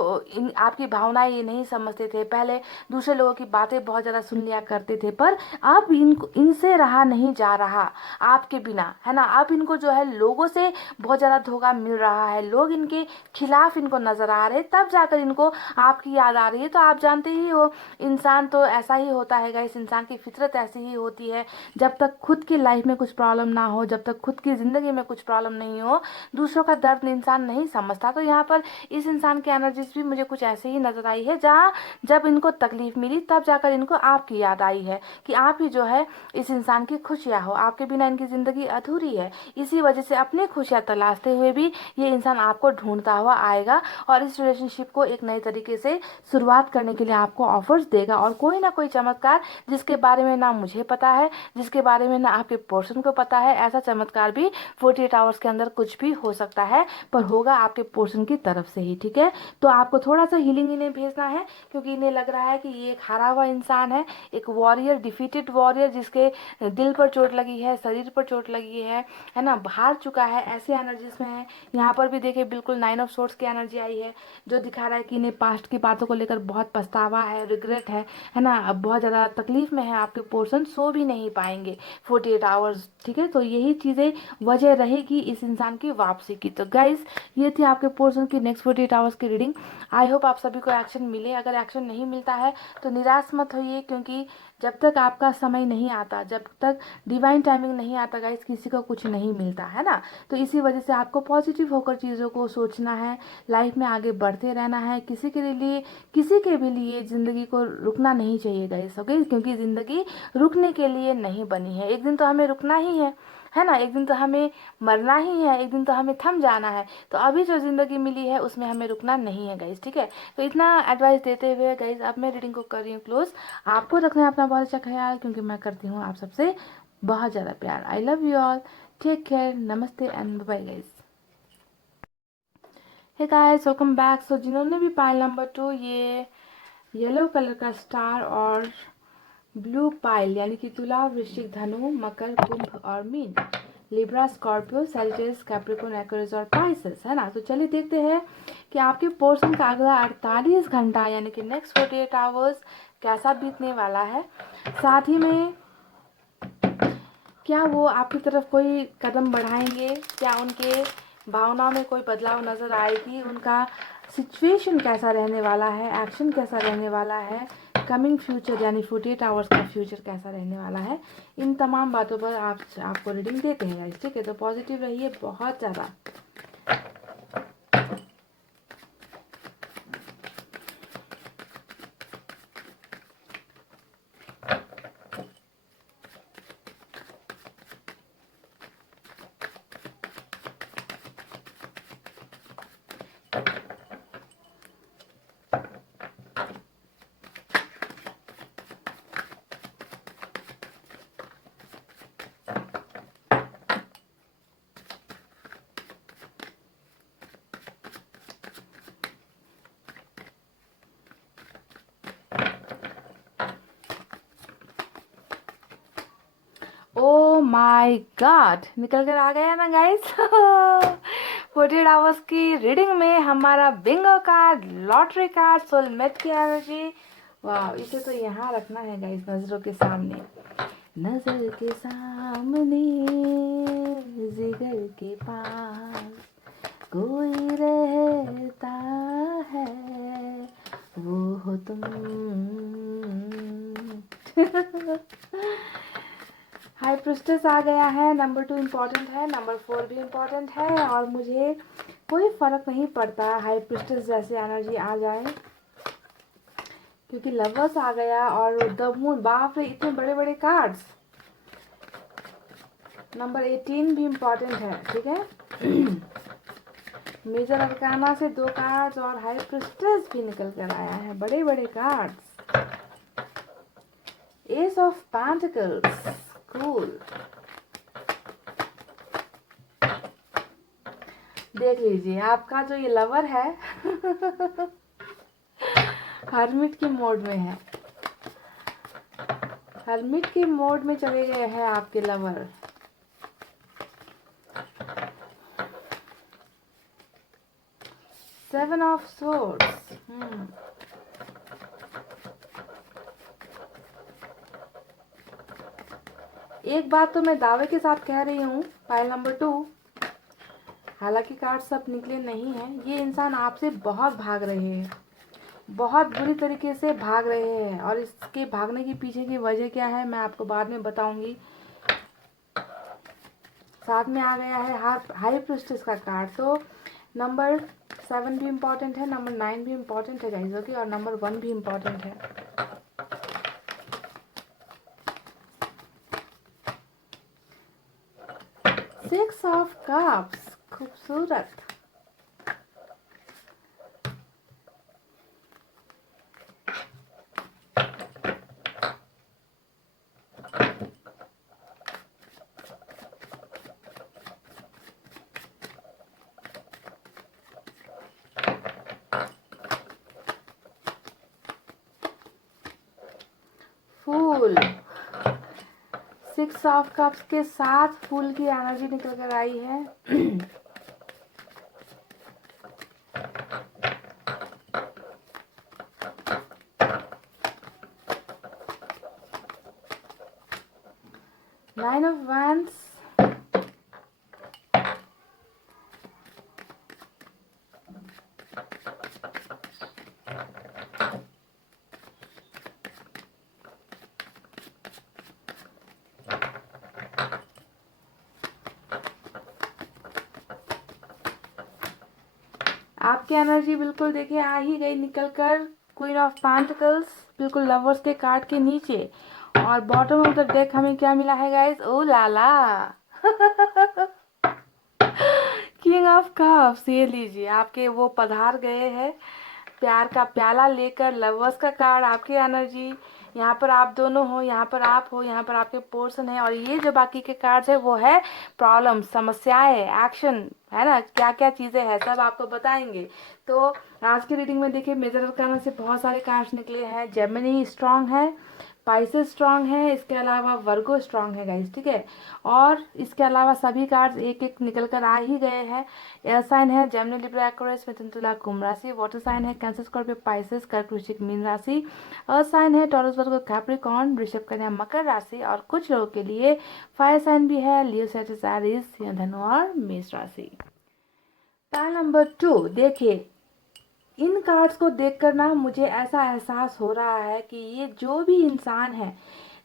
आपकी भावनाएं ये नहीं समझते थे, पहले दूसरे लोगों की बातें बहुत ज़्यादा सुन लिया करते थे, पर अब इनको इनसे रहा नहीं जा रहा आपके बिना, है ना। अब इनको जो है लोगों से बहुत ज़्यादा धोखा मिल रहा है, लोग इनके खिलाफ इनको नज़र आ रहे, तब जाकर इनको आपकी याद आ रही है। तो आप जानते ही हो इंसान तो ऐसा ही होता है गाइस, इंसान की फितरत ऐसी ही होती है। जब तक खुद की लाइफ में कुछ प्रॉब्लम ना हो, जब तक खुद की ज़िंदगी में कुछ प्रॉब्लम नहीं हो, दूसरों का दर्द इंसान नहीं समझता। तो यहाँ पर इस इंसान की एनर्जीज भी मुझे कुछ ऐसे ही नज़र आई है, जहाँ जब इनको तकलीफ मिली तब जाकर इनको आपकी याद आई है कि आप ही जो है इस इंसान की खुशियाँ हो, आपके बिना इनकी ज़िंदगी अधूरी है। इसी वजह से अपनी खुशियाँ तलाशते हुए भी ये इंसान आपको ढूंढता हुआ आएगा और इस रिलेशनशिप को एक नए तरीके से शुरुआत करने के लिए आपको ऑफर्स देगा, और कोई ना कोई चमत्कार जिसके बारे में ना मुझे पता है, जिसके बारे में ना आपके पोर्शन को पता है, ऐसा चमत्कार भी 48 आवर्स के अंदर कुछ भी हो सकता है, पर होगा आपके पोर्शन की तरफ से ही, ठीक है। तो आपको थोड़ा सा हीलिंग इन्हें भेजना है, क्योंकि इन्हें लग रहा है कि ये एक हारा हुआ इंसान है, एक वॉरियर, डिफीटेड वॉरियर, जिसके दिल पर चोट लगी है, शरीर पर चोट लगी है ना, हार चुका है, ऐसी एनर्जीज में है। यहाँ पर भी देखिए बिल्कुल 9 ऑफ सोर्ट्स की एनर्जी आई है, जो दिखा रहा है कि इन्हें पास्ट की बातों को लेकर बहुत पछतावा है, रिग्रेट है ना। अब बहुत ज़्यादा तकलीफ में है आपके पोर्शन, सो भी नहीं पाएंगे 48 आवर्स, ठीक है। तो यही चीज़ें वजह रहेगी इस इंसान की वापसी की। तो गाइस ये थी आपके पोर्शन की नेक्स्ट 48 आवर्स की रीडिंग। आई होप आप सभी को एक्शन मिले। अगर एक्शन नहीं मिलता है तो निराश मत होइए, क्योंकि जब तक आपका समय नहीं आता, जब तक डिवाइन टाइमिंग नहीं आता गाइस, किसी को कुछ नहीं मिलता, है ना। तो इसी वजह से आपको पॉजिटिव होकर चीज़ों को सोचना है, लाइफ में आगे बढ़ते रहना है। किसी के लिए, किसी के भी लिए ज़िंदगी को रुकना नहीं चाहिए गाइस, ओके, क्योंकि ज़िंदगी रुकने के लिए नहीं बनी है। एक दिन तो हमें रुकना ही है ना, एक दिन तो हमें मरना ही है, एक दिन तो हमें थम जाना है। तो अभी जो ज़िंदगी मिली है उसमें हमें रुकना नहीं है गाइस, ठीक है। तो इतना एडवाइस देते हुए गाइस अब मैं रीडिंग को कर रही हूँ क्लोज। आपको रखना है अपना बहुत अच्छा ख्याल, क्योंकि मैं करती हूँ आप सबसे बहुत ज़्यादा प्यार। I love you all, take care, नमस्ते and bye guys. Hey guys welcome back. So जिन्होंने भी पाइल नंबर 2 ये येलो कलर का स्टार और ब्लू पाइल यानी कि तुला, वृश्चिक, धनु, मकर, कुंभ और मीन, Libra, Scorpio, Sagittarius, Capricorn, Aquarius और पाइसेस, है ना। तो चलिए देखते हैं कि आपके पोर्शन का अगला 48 घंटा यानी कि नेक्स्ट 48 आवर्स कैसा बीतने वाला है। साथ ही में क्या वो आपकी तरफ कोई कदम बढ़ाएंगे, क्या उनके भावनाओं में कोई बदलाव नज़र आएगी, उनका सिचुएशन कैसा रहने वाला है, एक्शन कैसा रहने वाला है, कमिंग फ्यूचर यानी 48 आवर्स का फ्यूचर कैसा रहने वाला है। इन तमाम बातों पर आपको रीडिंग देते हैं गाइस, ठीक है। तो पॉजिटिव रहिए बहुत ज़्यादा। ओ माय गॉड, निकल कर आ गया ना गाइस 48 आवर्स की रीडिंग में हमारा Bingo card, lottery card, soulmate की एनर्जी। वाह, इसे तो यहाँ रखना है गाइस, नजरों के सामने, नजर के सामने, जिगर के पास कोई रहता है, वो हो तुम हाई प्रिस्टेस आ गया है, नंबर 2 इम्पॉर्टेंट है, नंबर 4 भी इम्पॉर्टेंट है, और मुझे कोई फ़र्क नहीं पड़ता हाई प्रिस्टेस जैसे एनर्जी आ जाए, क्योंकि लवर्स आ गया और द मून, बाप रे इतने बड़े बड़े कार्ड्स। नंबर 18 भी इम्पॉर्टेंट है, ठीक है। मेजर अरकाना से 2 कार्ड्स और हाई प्रिस्टेस भी निकल कर आया है, बड़े बड़े cards. S of pentacles, cool. देख लीजिए आपका जो ये लवर है हर्मिट के मोड में है, हर्मिट के मोड में चले गए हैं आपके लवर। सेवन ऑफ सोर्ड्स, एक बात तो मैं दावे के साथ कह रही हूँ पाइल नंबर 2, हालांकि कार्ड सब निकले नहीं हैं, ये इंसान आपसे बहुत भाग रहे हैं, बहुत बुरी तरीके से भाग रहे हैं, और इसके भागने के पीछे की वजह क्या है मैं आपको बाद में बताऊंगी। साथ में आ गया है हाई प्रिस्टेस का कार्ड, तो नंबर 7 भी इम्पॉर्टेंट है, नंबर 9 भी इम्पॉर्टेंट है गाइस, ओके, और नंबर 1 भी इम्पॉर्टेंट है। सिक्स ऑफ कप्स, खूबसूरत। फूल, 6 ऑफ कप्स के साथ फूल की एनर्जी निकल कर आई है। 9 of wands, आपकी एनर्जी बिल्कुल देखिए आ ही गई निकल कर, क्वीन ऑफ पेंटिकल्स बिल्कुल लवर्स के कार्ड के नीचे, और बॉटम ऑफ द डेक हमें क्या मिला है guys, oh lala king of cups. ये लीजिए आपके वो पधार गए हैं प्यार का प्याला लेकर, लवर्स का कार्ड, आपकी एनर्जी, यहाँ पर आप दोनों हो, यहाँ पर आप हो, यहाँ पर आपके पोर्शन है, और ये जो बाकी के कार्ड्स है वो है प्रॉब्लम, समस्याएं, एक्शन, है ना, क्या क्या चीज़ें हैं सब आपको बताएंगे। तो आज की रीडिंग में देखिए मेजर अरकाना से बहुत सारे कार्ड्स निकले हैं। जेमिनी स्ट्रांग है, पाइसेस स्ट्रांग है, इसके अलावा वर्गो स्ट्रांग है गाइस, ठीक है, और इसके अलावा सभी कार्ड्स एक एक निकल कर आ ही गए हैं। एयर साइन है जेमिनी, लिब्रा, एक्वेरियस, मिथुन, तुला, कुंभ राशि। वाटर साइन है कैंसर, स्कॉर्पियो, पाइसेस, कर्क, वृश्चिक, मीन राशि। अर्थ साइन है टॉरस, वर्गो, कैप्रिकॉर्न, वृषभ, कन्या, मकर राशि, और कुछ लोगों के लिए फायर साइन भी है, लियो, सेजिटेरियस, एरीज, धनु और मेष राशि। पैल नंबर 2 देखिए, इन कार्ड्स को देखकर ना मुझे ऐसा एहसास हो रहा है कि ये जो भी इंसान है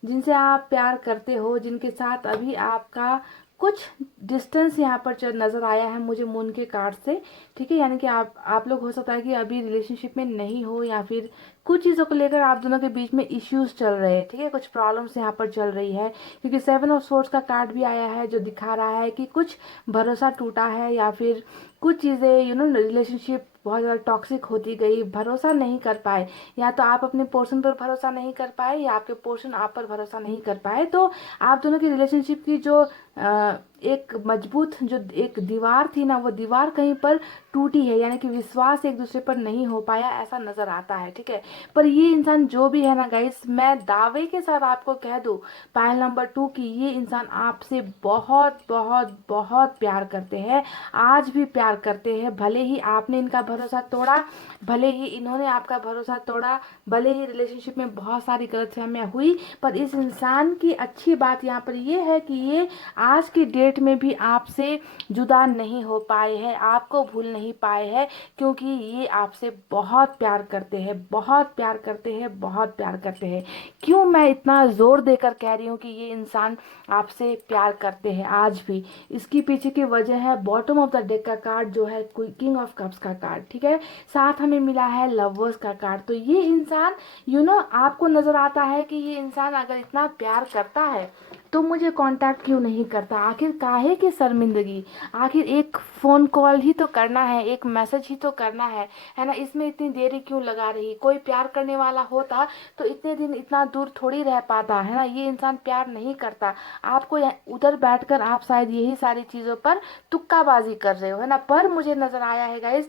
जिनसे आप प्यार करते हो, जिनके साथ अभी आपका कुछ डिस्टेंस यहाँ पर नज़र आया है मुझे मून के कार्ड से, ठीक है, यानी कि आप लोग हो सकता है कि अभी रिलेशनशिप में नहीं हो, या फिर कुछ चीज़ों को लेकर आप दोनों के बीच में इश्यूज चल रहे हैं, ठीक है, कुछ प्रॉब्लम्स यहाँ पर चल रही है, क्योंकि 7 ऑफ सोर्ड्स का कार्ड भी आया है जो दिखा रहा है कि कुछ भरोसा टूटा है, या फिर कुछ चीज़ें रिलेशनशिप बहुत ज़्यादा टॉक्सिक होती गई, भरोसा नहीं कर पाए, या तो आप अपने पोर्शन पर भरोसा नहीं कर पाए, या आपके पोर्शन आप पर भरोसा नहीं कर पाए, तो आप दोनों की रिलेशनशिप की जो एक मजबूत जो एक दीवार थी ना, वो दीवार कहीं पर टूटी है, यानी कि विश्वास एक दूसरे पर नहीं हो पाया, ऐसा नजर आता है, ठीक है। पर ये इंसान जो भी है ना गाइस, मैं दावे के साथ आपको कह दूं पायल नंबर 2 की ये इंसान आपसे बहुत बहुत बहुत प्यार करते हैं, आज भी प्यार करते हैं, भले ही आपने इनका भरोसा तोड़ा, भले ही इन्होंने आपका भरोसा तोड़ा, भले ही रिलेशनशिप में बहुत सारी गलतफहमियां हुई, पर इस इंसान की अच्छी बात यहाँ पर ये है कि ये आज की डेट में भी आपसे जुदा नहीं हो पाए हैं, आपको भूल नहीं पाए हैं, क्योंकि ये आपसे बहुत प्यार करते हैं, बहुत प्यार करते हैं, बहुत प्यार करते हैं। क्यों मैं इतना जोर देकर कह रही हूँ कि ये इंसान आपसे प्यार करते हैं आज भी? इसकी पीछे की वजह है बॉटम ऑफ द डेक का कार्ड जो है किंग ऑफ कप्स का कार्ड, ठीक है। साथ हमें मिला है लवर्स का कार्ड। तो ये इंसान आपको नजर आता है कि ये इंसान अगर इतना प्यार करता है तो मुझे कांटेक्ट क्यों नहीं करता? आखिर काहे की शर्मिंदगी? आखिर एक फ़ोन कॉल ही तो करना है, एक मैसेज ही तो करना है ना? इसमें इतनी देरी क्यों लगा रही? कोई प्यार करने वाला होता तो इतने दिन इतना दूर थोड़ी रह पाता, है ना? ये इंसान प्यार नहीं करता। आपको उधर बैठकर आप शायद यही सारी चीज़ों पर तुक्काबाजी कर रहे हो, है ना? पर मुझे नज़र आया है गाइस,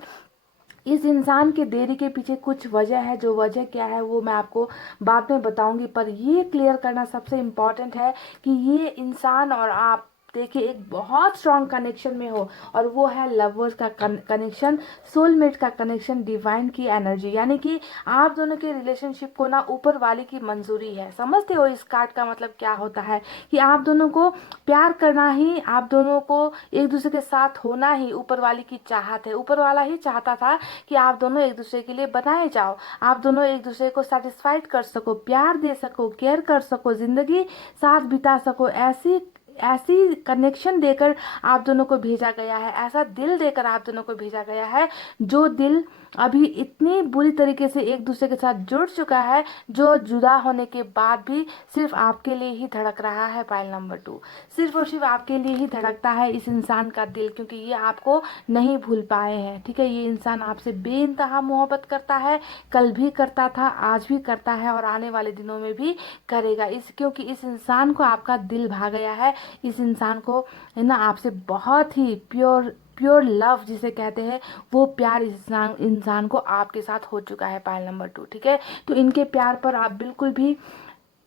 इस इंसान के देरी के पीछे कुछ वजह है। जो वजह क्या है वो मैं आपको बाद में बताऊंगी, पर ये क्लियर करना सबसे इम्पॉर्टेंट है कि ये इंसान और आप देखिए एक बहुत स्ट्रॉन्ग कनेक्शन में हो, और वो है लवर्स का कनेक्शन, सोलमेट का कनेक्शन, डिवाइन की एनर्जी। यानी कि आप दोनों के रिलेशनशिप को ना ऊपर वाले की मंजूरी है। समझते हो इस कार्ड का मतलब क्या होता है? कि आप दोनों को प्यार करना ही, आप दोनों को एक दूसरे के साथ होना ही ऊपर वाले की चाहत है। ऊपर वाला ही चाहता था कि आप दोनों एक दूसरे के लिए बनाए जाओ, आप दोनों एक दूसरे को सेटिस्फाइड कर सको, प्यार दे सको, केयर कर सको, जिंदगी साथ बिता सको। ऐसी ऐसी कनेक्शन देकर आप दोनों को भेजा गया है, ऐसा दिल देकर आप दोनों को भेजा गया है, जो दिल अभी इतनी बुरी तरीके से एक दूसरे के साथ जुड़ चुका है, जो जुदा होने के बाद भी सिर्फ आपके लिए ही धड़क रहा है। पाइल नंबर 2, सिर्फ और सिर्फ आपके लिए ही धड़कता है इस इंसान का दिल, क्योंकि ये आपको नहीं भूल पाए हैं, ठीक है। ये इंसान आपसे बेइंतहा मोहब्बत करता है, कल भी करता था, आज भी करता है, और आने वाले दिनों में भी करेगा। क्योंकि इस इंसान को आपका दिल भा गया है। इस इंसान को, है ना, आपसे बहुत ही प्योर लव जिसे कहते हैं, वो प्यार इस इंसान को आपके साथ हो चुका है। पाइल नंबर 2, ठीक है। तो इनके प्यार पर आप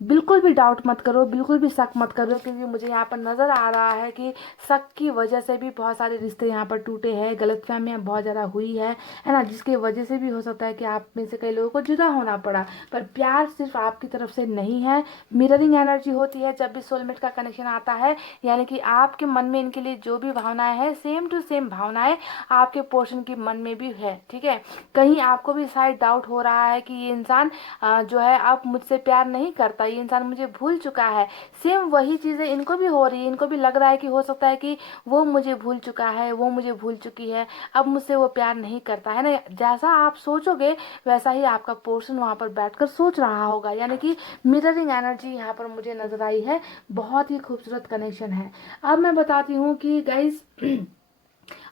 बिल्कुल भी डाउट मत करो, बिल्कुल भी शक मत करो, क्योंकि मुझे यहाँ पर नज़र आ रहा है कि शक की वजह से भी बहुत सारे रिश्ते यहाँ पर टूटे हैं, गलतफहमियां बहुत ज़्यादा हुई है ना, जिसकी वजह से भी हो सकता है कि आप में से कई लोगों को जुदा होना पड़ा। पर प्यार सिर्फ आपकी तरफ से नहीं है, मिररिंग एनर्जी होती है जब भी सोलमेट का कनेक्शन आता है। यानी कि आपके मन में इनके लिए जो भी भावनाएं हैं, सेम टू सेम भावनाएं आपके पोर्शन के मन में भी है, ठीक है। कहीं आपको भी शायद डाउट हो रहा है कि ये इंसान जो है अब मुझसे प्यार नहीं करता, ये इंसान मुझे भूल चुका है। सेम वही चीज़ें इनको भी हो रही है। इनको भी लग रहा है कि हो सकता है कि वो मुझे भूल चुका है, वो मुझे भूल चुकी है, अब मुझसे वो प्यार नहीं करता है ना। जैसा आप सोचोगे वैसा ही आपका पोर्शन वहाँ पर बैठकर सोच रहा होगा। यानी कि मिररिंग एनर्जी यहाँ पर मुझे नजर आई है। बहुत ही खूबसूरत कनेक्शन है। अब मैं बताती हूँ कि गाइस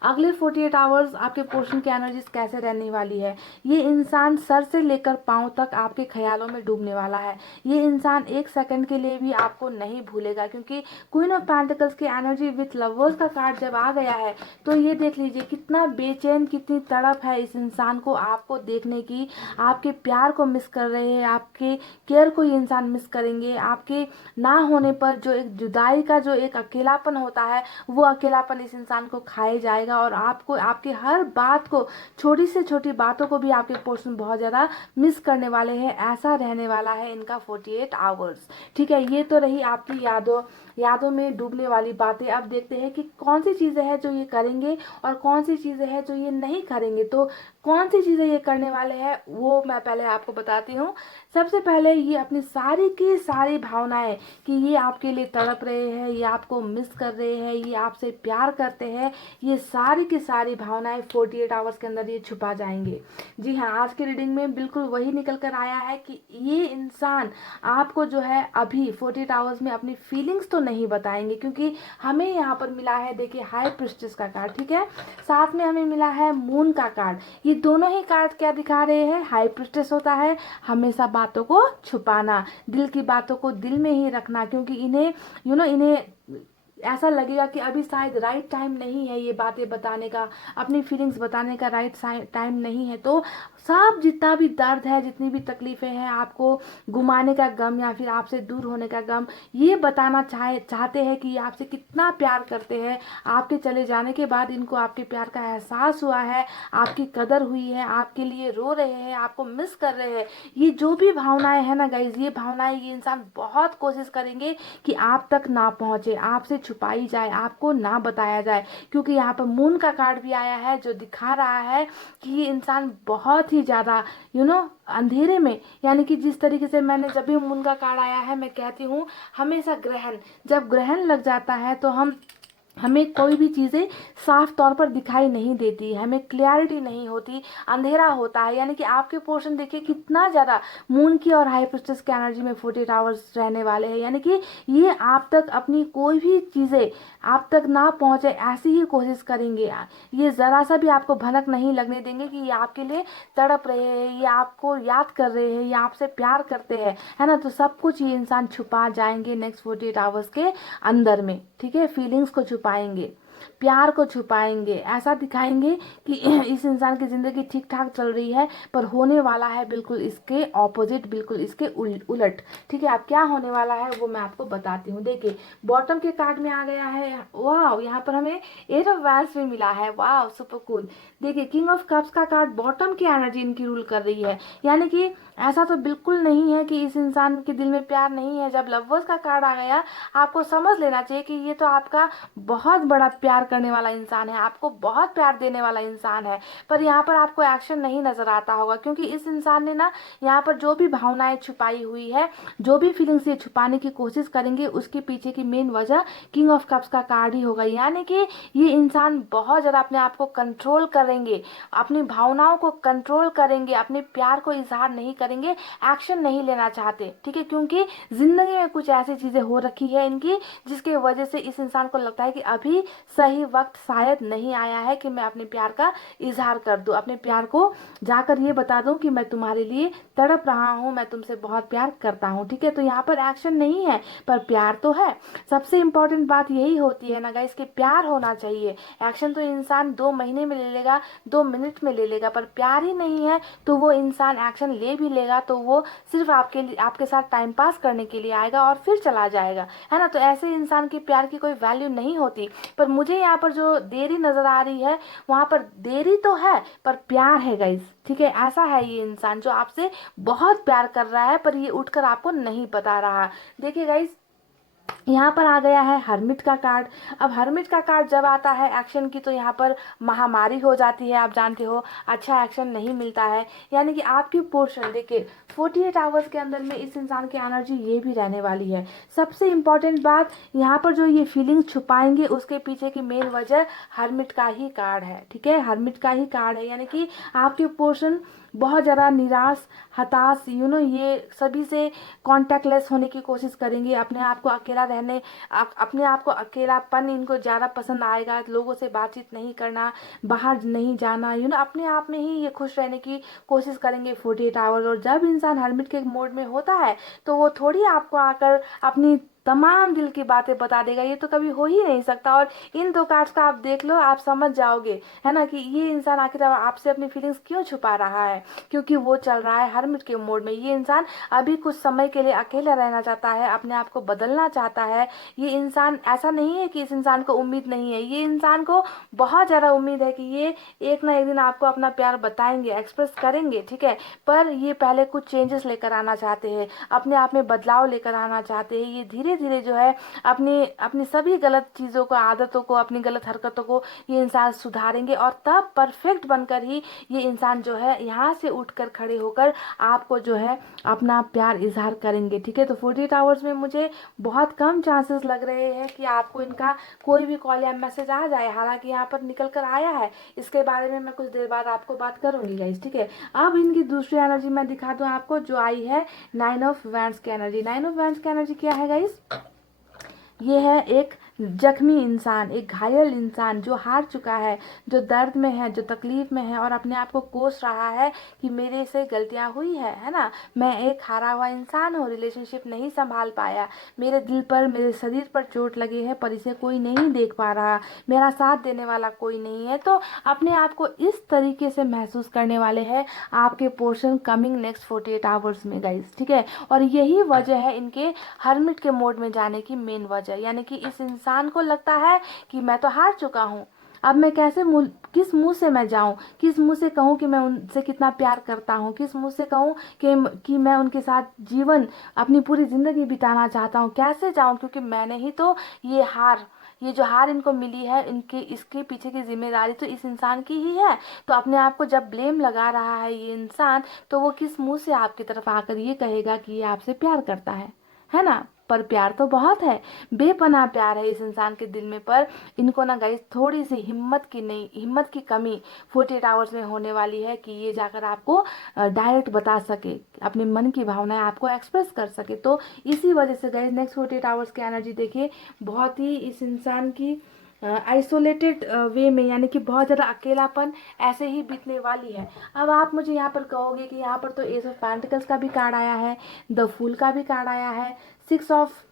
अगले 48 आवर्स आपके पोर्शन की एनर्जीज कैसे रहने वाली है। ये इंसान सर से लेकर पांव तक आपके ख्यालों में डूबने वाला है। ये इंसान एक सेकंड के लिए भी आपको नहीं भूलेगा, क्योंकि क्वीन ऑफ पेंटिकल्स की एनर्जी विथ लवर्स का कार्ड जब आ गया है तो ये देख लीजिए कितना बेचैन, कितनी तड़प है इस इंसान को आपको देखने की। आपके प्यार को मिस कर रहे हैं, आपके केयर को ये इंसान मिस करेंगे। आपके ना होने पर जो एक जुदाई का जो एक अकेलापन होता है, वो अकेलापन इस इंसान को खाए जाएगा, और आपको आपकी हर बात को, छोटी से छोटी बातों को भी आपके पोर्शन बहुत ज़्यादा मिस करने वाले हैं। ऐसा रहने वाला है इनका 48 आवर्स, ठीक है। ये तो रही आपकी यादों में डूबने वाली बातें। अब देखते हैं कि कौन सी चीज़ें हैं जो ये करेंगे और कौन सी चीज़ें हैं जो ये नहीं करेंगे। तो कौन सी चीज़ें ये करने वाले हैं वो मैं पहले आपको बताती हूँ। सबसे पहले ये अपनी सारी की सारी भावनाएं, कि ये आपके लिए तड़प रहे हैं, ये आपको मिस कर रहे हैं, ये आपसे प्यार करते हैं, ये सारी की सारी भावनाएं 48 आवर्स के अंदर ये छुपा जाएंगे। जी हाँ, आज की रीडिंग में बिल्कुल वही निकल कर आया है कि ये इंसान आपको जो है अभी 48 आवर्स में अपनी फीलिंग्स तो नहीं बताएंगे, क्योंकि हमें यहाँ पर मिला है, देखिए, हाई प्रिस्टेस का कार्ड, ठीक है। साथ में हमें मिला है मून का कार्ड। ये दोनों ही कार्ड क्या दिखा रहे हैं? हाई प्रिस्टेस होता है हमेशा बातों को छुपाना, दिल की बातों को दिल में ही रखना, क्योंकि इन्हें इन्हें ऐसा लगेगा कि अभी शायद राइट टाइम नहीं है ये बातें बताने का, अपनी फीलिंग्स बताने का राइट टाइम नहीं है। तो सब जितना भी दर्द है, जितनी भी तकलीफें हैं, आपको गुमाने का गम या फिर आपसे दूर होने का गम, ये बताना चाहते हैं कि ये आपसे कितना प्यार करते हैं। आपके चले जाने के बाद इनको आपके प्यार का एहसास हुआ है, आपकी कदर हुई है, आपके लिए रो रहे हैं, आपको मिस कर रहे हैं। ये जो भी भावनाएं हैं ना गाइज, ये भावनाएं ये इंसान बहुत कोशिश करेंगे कि आप तक ना पहुंचे, आपसे छुपाई जाए, आपको ना बताया जाए। क्योंकि यहाँ पर मून का कार्ड भी आया है जो दिखा रहा है कि ये इंसान बहुत ही ज़्यादा अंधेरे में, यानी कि जिस तरीके से मैंने जब भी मून का कार्ड आया है, मैं कहती हूँ हमेशा ग्रहण, जब ग्रहण लग जाता है तो हमें कोई भी चीज़ें साफ तौर पर दिखाई नहीं देती, हमें क्लैरिटी नहीं होती, अंधेरा होता है। यानी कि आपके पोर्शन देखिए कितना ज़्यादा मून की और हाई प्रिस्टेस की एनर्जी में 48 आवर्स रहने वाले हैं। यानी कि ये आप तक अपनी कोई भी चीज़ें आप तक ना पहुँचे ऐसी ही कोशिश करेंगे। ये ज़रा सा भी आपको भनक नहीं लगने देंगे कि ये आपके लिए तड़प रहे हैं, ये आपको याद कर रहे हैं, ये आपसे प्यार करते हैं, है ना। तो सब कुछ ये इंसान छुपा जाएंगे नेक्स्ट 48 आवर्स के अंदर में, ठीक है। फीलिंग्स को छुपाएंगे, प्यार को छुपाएंगे, ऐसा दिखाएंगे कि इस इंसान की ज़िंदगी ठीक ठाक चल रही है, पर होने वाला है बिल्कुल इसके ऑपोजिट, बिल्कुल इसके उलट, ठीक है। अब क्या होने वाला है वो मैं आपको बताती हूँ। देखिए बॉटम के कार्ड में आ गया है, वाह, यहाँ पर हमें 8 ऑफ वैंड्स भी मिला है, वाह सुपर कूल। देखिए किंग ऑफ कप्स का कार्ड, बॉटम की एनर्जी इनकी रूल कर रही है। यानी कि ऐसा तो बिल्कुल नहीं है कि इस इंसान के दिल में प्यार नहीं है। जब लवर्स का कार्ड आ गया, आपको समझ लेना चाहिए कि ये तो आपका बहुत बड़ा प्यार करने वाला इंसान है, आपको बहुत प्यार देने वाला इंसान है। पर यहाँ पर आपको एक्शन नहीं नजर आता होगा, क्योंकि इस इंसान ने ना यहाँ पर जो भी भावनाएं छुपाई हुई है, जो भी फीलिंग्स ये छुपाने की कोशिश करेंगे, उसके पीछे की मेन वजह किंग ऑफ कप्स का कार्ड ही होगा। यानी कि ये इंसान बहुत ज़्यादा अपने आप को कंट्रोल करेंगे, अपनी भावनाओं को कंट्रोल करेंगे, अपने प्यार को इजहार नहीं करेंगे, एक्शन नहीं लेना चाहते, ठीक है। क्योंकि जिंदगी में कुछ ऐसी चीजें हो रखी है इनकी, जिसके वजह से इस इंसान को लगता है कि अभी सही वक्त शायद नहीं आया है कि मैं अपने प्यार का इजहार कर दूं, अपने प्यार को जाकर ये बता दूं कि मैं तुम्हारे लिए तड़प रहा हूं, मैं तुमसे बहुत प्यार करता हूं, ठीक है। तो यहाँ पर एक्शन नहीं है पर प्यार तो है। सबसे इंपॉर्टेंट बात यही होती है ना गाइस कि प्यार होना चाहिए। एक्शन तो इंसान 2 महीने में ले लेगा, 2 मिनट में ले लेगा, पर प्यार ही नहीं है तो वो इंसान एक्शन ले भी लेगा तो वो सिर्फ आपके साथ टाइम पास करने के लिए आएगा और फिर चला जाएगा, है ना। तो ऐसे इंसान की प्यार की कोई वैल्यू नहीं होती। पर मुझे यहाँ पर जो देरी नजर आ रही है, वहां पर देरी तो है पर प्यार है गाइस, ठीक है। ऐसा है ये इंसान जो आपसे बहुत प्यार कर रहा है, पर ये उठकर आपको नहीं बता रहा। देखिए गाइस यहाँ पर आ गया है हर्मिट का कार्ड। अब हर्मिट का कार्ड जब आता है एक्शन की, तो यहाँ पर महामारी हो जाती है, आप जानते हो, अच्छा एक्शन नहीं मिलता है। यानी कि आपकी पोर्शन देखिए 48 आवर्स के अंदर में इस इंसान की एनर्जी ये भी रहने वाली है। सबसे इम्पॉर्टेंट बात यहाँ पर जो ये फीलिंग्स छुपाएंगे, उसके पीछे की मेन वजह हर्मिट का ही कार्ड है, ठीक है। हर्मिट का ही कार्ड है, यानी कि आपके पोर्शन बहुत ज़्यादा निराश, हताश, ये सभी से कॉन्टेक्टलेस होने की कोशिश करेंगे, अपने आप को अकेला रहने, अपने आप को अकेलापन इनको ज़्यादा पसंद आएगा, लोगों से बातचीत नहीं करना, बाहर नहीं जाना, अपने आप में ही ये खुश रहने की कोशिश करेंगे 48 आवर। और जब इंसान हर्मिट के मोड में होता है तो वो थोड़ी आपको आकर अपनी तमाम दिल की बातें बता देगा, ये तो कभी हो ही नहीं सकता। और इन 2 कार्ड्स का आप देख लो, आप समझ जाओगे, है ना, कि ये इंसान आखिर आपसे अपनी फीलिंग्स क्यों छुपा रहा है। क्योंकि वो चल रहा है हर्मिट के मोड में। ये इंसान अभी कुछ समय के लिए अकेला रहना चाहता है, अपने आप को बदलना चाहता है। ये इंसान, ऐसा नहीं है कि इस इंसान को उम्मीद नहीं है, ये इंसान को बहुत ज़्यादा उम्मीद है कि ये एक ना एक दिन आपको अपना प्यार बताएंगे, एक्सप्रेस करेंगे, ठीक है। पर ये पहले कुछ चेंजेस लेकर आना चाहते हैं, अपने आप में बदलाव लेकर आना चाहते हैं। ये धीरे धीरे जो है अपनी अपनी सभी गलत चीज़ों को, आदतों को, अपनी गलत हरकतों को ये इंसान सुधारेंगे, और तब परफेक्ट बनकर ही ये इंसान जो है यहाँ से उठकर खड़े होकर आपको जो है अपना प्यार इजहार करेंगे, ठीक है। तो 48 आवर्स में मुझे बहुत कम चांसेस लग रहे हैं कि आपको इनका कोई भी कॉल या मैसेज आ जाए। हालांकि यहाँ पर निकल कर आया है, इसके बारे में मैं कुछ देर बाद आपको बात करूंगी गाइस, ठीक है। अब इनकी दूसरी एनर्जी मैं दिखा दूं आपको, जो आई है 9 ऑफ वैंड्स की एनर्जी। 9 ऑफ वैंड्स की एनर्जी क्या है गाइस? ये है एक जख्मी इंसान, एक घायल इंसान जो हार चुका है, जो दर्द में है, जो तकलीफ में है और अपने आप को कोस रहा है कि मेरे से गलतियां हुई है ना, मैं एक हारा हुआ इंसान हूँ, रिलेशनशिप नहीं संभाल पाया, मेरे दिल पर, मेरे शरीर पर चोट लगी है पर इसे कोई नहीं देख पा रहा, मेरा साथ देने वाला कोई नहीं है। तो अपने आप को इस तरीके से महसूस करने वाले हैं आपके पोर्शन कमिंग नेक्स्ट 48 आवर्स में गाइस, ठीक है। और यही वजह है इनके हर्मिट के मोड में जाने की मेन वजह, यानी कि इस इंसान को लगता है कि मैं तो हार चुका हूँ, अब मैं कैसे किस मुंह से मैं जाऊं, किस मुंह से कहूं कि मैं उनसे कितना प्यार करता हूं, किस मुंह से कहूं कि मैं उनके साथ जीवन, अपनी पूरी जिंदगी बिताना चाहता हूं, कैसे जाऊं, क्योंकि मैंने ही तो ये जो हार इनको मिली है, इनके इसके पीछे की जिम्मेदारी तो इस इंसान की ही है। तो अपने आप को जब ब्लेम लगा रहा है ये इंसान, तो वो किस मुंह से आपकी तरफ आकर ये कहेगा कि ये आपसे प्यार करता है ना। पर प्यार तो बहुत है, बेपनाह प्यार है इस इंसान के दिल में। पर इनको ना गाइस थोड़ी सी हिम्मत की कमी 48 आवर्स में होने वाली है कि ये जाकर आपको डायरेक्ट बता सके, अपने मन की भावनाएं आपको एक्सप्रेस कर सके। तो इसी वजह से गाइस नेक्स्ट 48 आवर्स की एनर्जी देखिए बहुत ही इस इंसान की आइसोलेटेड वे में, यानी कि बहुत ज़्यादा अकेलापन ऐसे ही बीतने वाली है। अब आप मुझे यहाँ पर कहोगे कि यहाँ पर तो एस ऑफ पेंटिकल्स का भी कार्ड आया है, द फूल का भी कार्ड आया है, 6 ऑफ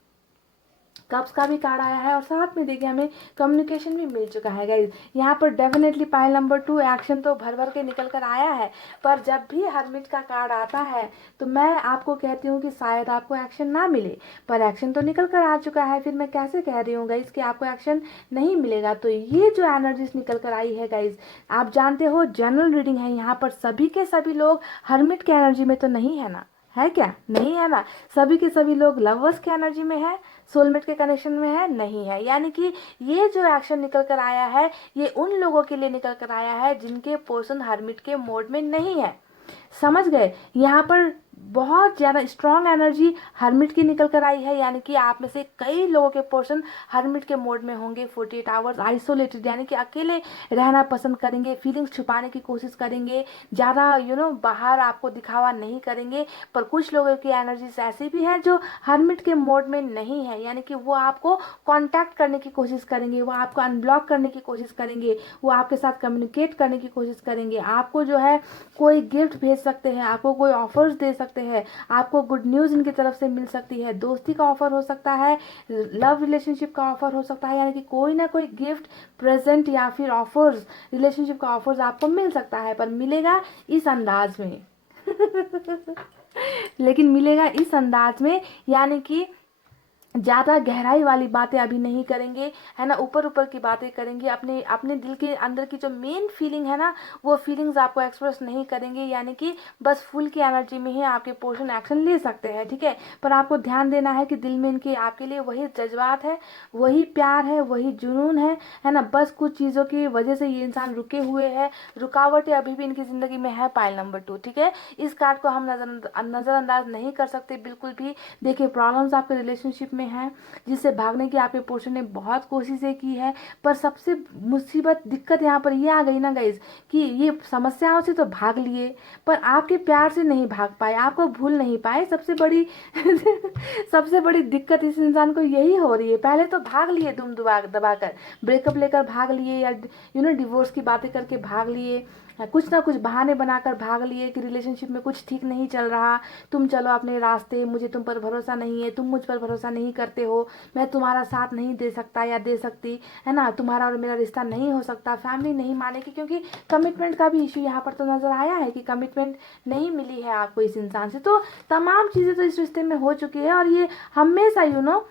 कप्स का भी कार्ड आया है और साथ में देखिए हमें कम्युनिकेशन भी मिल चुका है गाइज। यहाँ पर डेफिनेटली पाइल नंबर 2 एक्शन तो भर भर के निकल कर आया है। पर जब भी हर्मिट का कार्ड आता है तो मैं आपको कहती हूँ कि शायद आपको एक्शन ना मिले, पर एक्शन तो निकल कर आ चुका है। फिर मैं कैसे कह रही हूँ गाइज कि आपको एक्शन नहीं मिलेगा। तो ये जो एनर्जीज निकल कर आई है गाइज, आप जानते हो जनरल रीडिंग है, यहाँ पर सभी के सभी लोग हर्मिट की एनर्जी में तो नहीं है ना, है क्या, नहीं है ना। सभी के सभी लोग लवर्स की एनर्जी में है, सोलमेट के कनेक्शन में है, नहीं है। यानी कि ये जो एक्शन निकल कर आया है ये उन लोगों के लिए निकल कर आया है जिनके पर्सन हर्मिट के मोड में नहीं है, समझ गए। यहाँ पर बहुत ज़्यादा स्ट्रॉन्ग एनर्जी हर्मिट की निकल कर आई है, यानी कि आप में से कई लोगों के पोर्शन हर्मिट के मोड में होंगे। 48 आवर्स आइसोलेटेड, यानी कि अकेले रहना पसंद करेंगे, फीलिंग्स छुपाने की कोशिश करेंगे, ज़्यादा बाहर आपको दिखावा नहीं करेंगे। पर कुछ लोगों की एनर्जीज ऐसी भी है जो हर्मिट के मोड में नहीं है, यानी कि वो आपको कॉन्टैक्ट करने की कोशिश करेंगे, वो आपको अनब्लॉक करने की कोशिश करेंगे, वो आपके साथ कम्युनिकेट करने की कोशिश करेंगे, आपको जो है कोई गिफ्ट भेज सकते हैं, आपको कोई ऑफर्स दे सकते हैं, आपको गुड न्यूज़ इनकी तरफ से मिल सकती है, दोस्ती का ऑफर हो सकता है, लव रिलेशनशिप का ऑफर हो सकता है, यानी कि कोई ना कोई गिफ्ट, प्रेजेंट या फिर ऑफर्स, रिलेशनशिप का ऑफर्स आपको मिल सकता है। पर मिलेगा इस अंदाज में लेकिन मिलेगा इस अंदाज में, यानी कि ज़्यादा गहराई वाली बातें अभी नहीं करेंगे, है ना, ऊपर ऊपर की बातें करेंगे, अपने अपने दिल के अंदर की जो मेन फीलिंग है ना वो फीलिंग्स आपको एक्सप्रेस नहीं करेंगे, यानी कि बस फुल की एनर्जी में ही आपके पोर्शन एक्शन ले सकते हैं, ठीक है। पर आपको ध्यान देना है कि दिल में इनके आपके लिए वही जज्बात है, वही प्यार है, वही जुनून है ना। बस कुछ चीज़ों की वजह से ये इंसान रुके हुए हैं, रुकावटें अभी भी इनकी ज़िंदगी में है। पाइल नंबर 2, ठीक है। इस कार्ड को हम नज़रअंदाज नहीं कर सकते बिल्कुल भी। देखिए प्रॉब्लम्स आपके रिलेशनशिप में है जिससे भागने की आपके पोर्शन ने बहुत कोशिशें की है, पर सबसे मुसीबत दिक्कत यहाँ पर ये आ गई ना गाइज कि ये समस्याओं से तो भाग लिए पर आपके प्यार से नहीं भाग पाए, आपको भूल नहीं पाए। सबसे बड़ी सबसे बड़ी दिक्कत इस इंसान को यही हो रही है। पहले तो भाग लिए दुम दबाकर, ब्रेकअप लेकर भाग लिए, या डिवोर्स की बातें करके भाग लिए, कुछ ना कुछ बहाने बनाकर भाग लिए कि रिलेशनशिप में कुछ ठीक नहीं चल रहा, तुम चलो अपने रास्ते, मुझे तुम पर भरोसा नहीं है, तुम मुझ पर भरोसा नहीं करते हो, मैं तुम्हारा साथ नहीं दे सकता या दे सकती, है ना, तुम्हारा और मेरा रिश्ता नहीं हो सकता, फैमिली नहीं मानेगी, क्योंकि कमिटमेंट का भी इशू यहाँ पर तो नज़र आया है कि कमिटमेंट नहीं मिली है आपको इस इंसान से। तो तमाम चीज़ें तो इस रिश्ते में हो चुकी है और ये हमेशा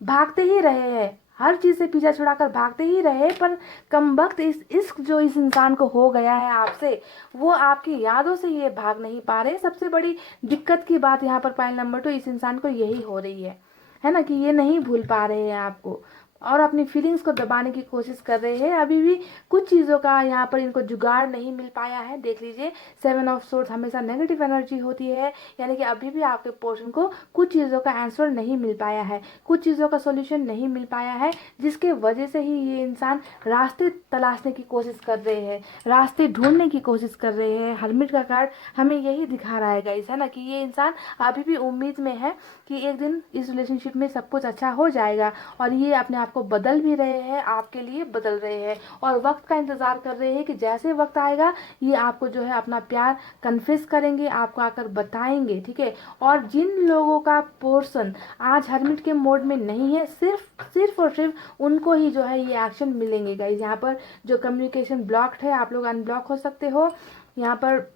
भागते ही रहे हैं, हर चीज़ से पीछा छुड़ाकर भागते ही रहे। पर कमबख्त इस इश्क जो इस इंसान को हो गया है आपसे, वो आपकी यादों से ये भाग नहीं पा रहे। सबसे बड़ी दिक्कत की बात यहाँ पर पाइल नंबर 2 इस इंसान को यही हो रही है ना, कि ये नहीं भूल पा रहे हैं आपको और अपनी फीलिंग्स को दबाने की कोशिश कर रहे हैं। अभी भी कुछ चीज़ों का यहाँ पर इनको जुगाड़ नहीं मिल पाया है। देख लीजिए 7 ऑफ सोर्ड्स हमेशा नेगेटिव एनर्जी होती है, यानी कि अभी भी आपके पोर्शन को कुछ चीज़ों का आंसर नहीं मिल पाया है, कुछ चीज़ों का सोल्यूशन नहीं मिल पाया है, जिसके वजह से ही ये इंसान रास्ते तलाशने की कोशिश कर रहे हैं, रास्ते ढूंढने की कोशिश कर रहे हैं। हर्मिट का कार्ड हमें यही दिखा रहा है गाइस, है ना, कि ये इंसान अभी भी उम्मीद में है कि एक दिन इस रिलेशनशिप में सब कुछ अच्छा हो जाएगा और ये अपने आप आपको बदल भी रहे हैं, आपके लिए बदल रहे हैं और वक्त का इंतज़ार कर रहे हैं कि जैसे वक्त आएगा ये आपको जो है अपना प्यार कन्फेस करेंगे, आपको आकर बताएंगे, ठीक है। और जिन लोगों का पोर्शन आज हर्मिट के मोड में नहीं है, सिर्फ और सिर्फ उनको ही जो है ये एक्शन मिलेंगे गाइज। यहाँ पर जो कम्युनिकेशन ब्लॉक्ड है आप लोग अनब्लॉक हो सकते हो। यहाँ पर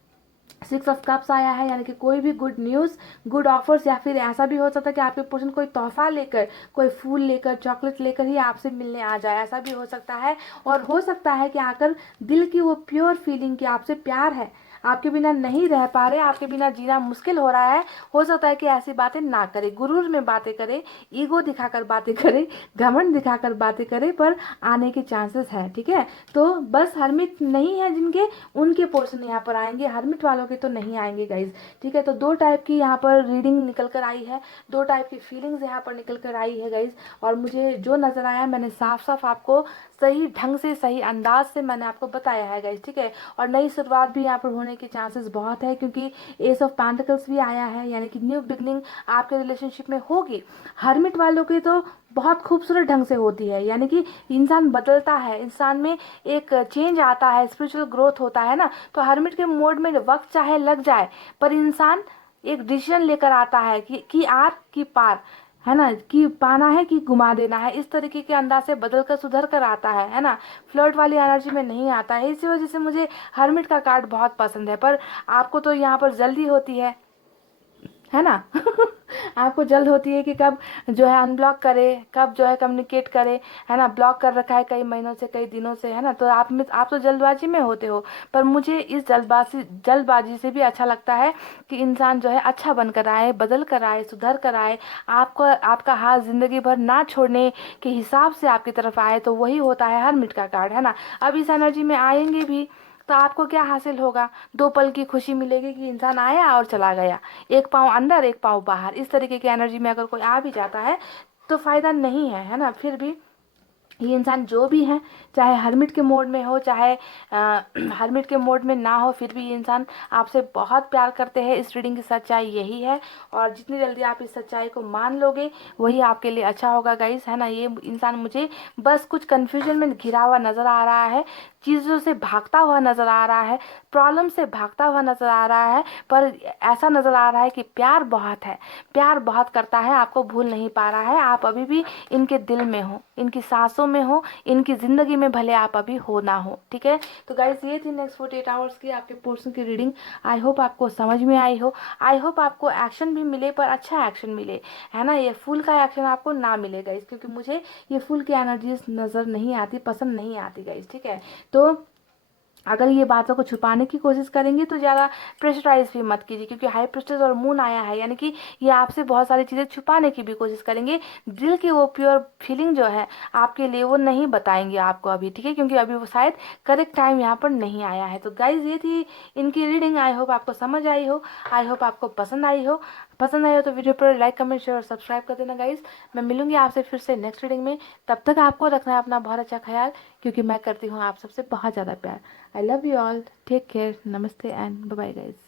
6 ऑफ कप्स आया है, यानी कि कोई भी गुड न्यूज़, गुड ऑफर्स, या फिर ऐसा भी हो सकता है कि आपके पर्सन कोई तोहफा लेकर, कोई फूल लेकर, चॉकलेट लेकर ही आपसे मिलने आ जाए, ऐसा भी हो सकता है। और हो सकता है कि आकर दिल की वो प्योर फीलिंग कि आपसे प्यार है, आपके बिना नहीं रह पा रहे, आपके बिना जीना मुश्किल हो रहा है। हो सकता है कि ऐसी बातें ना करे, गुरूर में बातें करे, ईगो दिखाकर बातें करे, घमंड दिखाकर बातें करे, पर आने के चांसेस है, ठीक है। तो बस हर्मिट नहीं है जिनके, उनके पोर्शन यहाँ पर आएंगे, हर्मिट वालों के तो नहीं आएंगे गाइज, ठीक है। तो 2 टाइप की यहाँ पर रीडिंग निकल कर आई है, 2 टाइप की फीलिंग्स यहाँ पर निकल कर आई है गाइज। और मुझे जो नज़र आया मैंने साफ साफ आपको सही ढंग से, सही अंदाज से मैंने आपको बताया है गाइज, ठीक है। और नई शुरुआत भी यहाँ पर होने के चांसेस बहुत है, क्योंकि एस ऑफ पेंटिकल्स भी आया है, यानी कि न्यू बिगनिंग आपके रिलेशनशिप में होगी। हर्मिट वालों की तो बहुत खूबसूरत ढंग से होती है, यानी कि इंसान बदलता है, इंसान में एक चेंज आता है, स्पिरिचुअल ग्रोथ होता है ना। तो हर्मिट के मोड में वक्त चाहे लग जाए, पर इंसान एक डिसीजन लेकर आता है कि आर की पार, है ना, कि पाना है कि घुमा देना है, इस तरीके के अंदाज से बदल कर सुधर कर आता है ना। फ्लर्ट वाली एनर्जी में नहीं आता है। इसी वजह से मुझे हर्मिट का कार्ड बहुत पसंद है। पर आपको तो यहाँ पर जल्दी होती है ना आपको जल्द होती है कि कब जो है अनब्लॉक करे, कब जो है कम्युनिकेट करे, है ना। ब्लॉक कर रखा है कई महीनों से, कई दिनों से, है ना। तो आप तो जल्दबाजी में होते हो, पर मुझे इस जल्दबाजी से भी अच्छा लगता है कि इंसान जो है अच्छा बनकर आए, बदल कर आए, सुधर कर आए, आपको आपका हाथ जिंदगी भर ना छोड़ने के हिसाब से आपकी तरफ आए। तो वही होता है हर्मिट का कार्ड, है ना। अब इस एनर्जी में आएंगे भी तो आपको क्या हासिल होगा, 2 पल की खुशी मिलेगी कि इंसान आया और चला गया, एक पाँव अंदर एक पाँव बाहर, इस तरीके की एनर्जी में अगर कोई आ भी जाता है तो फायदा नहीं है ना। फिर भी ये इंसान जो भी है, चाहे हर्मिट के मोड में हो, चाहे हर्मिट के मोड में ना हो, फिर भी ये इंसान आपसे बहुत प्यार करते हैं। इस रीडिंग की सच्चाई यही है, और जितनी जल्दी आप इस सच्चाई को मान लोगे वही आपके लिए अच्छा होगा गाइस, है ना। ये इंसान मुझे बस कुछ कन्फ्यूजन में घिरा हुआ नज़र आ रहा है, चीज़ों से भागता हुआ नज़र आ रहा है, प्रॉब्लम से भागता हुआ नज़र आ रहा है, पर ऐसा नज़र आ रहा है कि प्यार बहुत है, प्यार बहुत करता है, आपको भूल नहीं पा रहा है। आप अभी भी इनके दिल में हो, इनकी सांसों में हो, इनकी ज़िंदगी में भले आप अभी हो ना हो, ठीक है। तो गाइस ये थी नेक्स्ट 48 आवर्स की आपके पोर्शन की रीडिंग। आई होप आपको समझ में आई हो, आई होप आपको एक्शन भी मिले, पर अच्छा एक्शन मिले, है ना। ये फूल का एक्शन आपको ना मिले गाइस, क्योंकि मुझे ये फूल की एनर्जीज नज़र नहीं आती, पसंद नहीं आती गाइस, ठीक है। तो अगर ये बातों को छुपाने की कोशिश करेंगे तो ज़्यादा प्रेशराइज भी मत कीजिए, क्योंकि हाई प्रेस्टेज और मून आया है, यानी कि ये आपसे बहुत सारी चीज़ें छुपाने की भी कोशिश करेंगे। दिल की वो प्योर फीलिंग जो है आपके लिए वो नहीं बताएंगे आपको अभी, ठीक है, क्योंकि अभी वो शायद करेक्ट टाइम यहाँ पर नहीं आया है। तो गाइज ये थी इनकी रीडिंग। आई होप आपको समझ आई हो, आई होप आपको पसंद आई हो। पसंद आई हो तो वीडियो पर लाइक, कमेंट, शेयर और सब्सक्राइब कर देना गाइज। मैं मिलूंगी आपसे फिर से नेक्स्ट रीडिंग में। तब तक आपको रखना है अपना बहुत अच्छा ख्याल, क्योंकि मैं करती हूँ आप सबसे बहुत ज़्यादा प्यार। I love you all. Take care. Namaste and bye bye guys.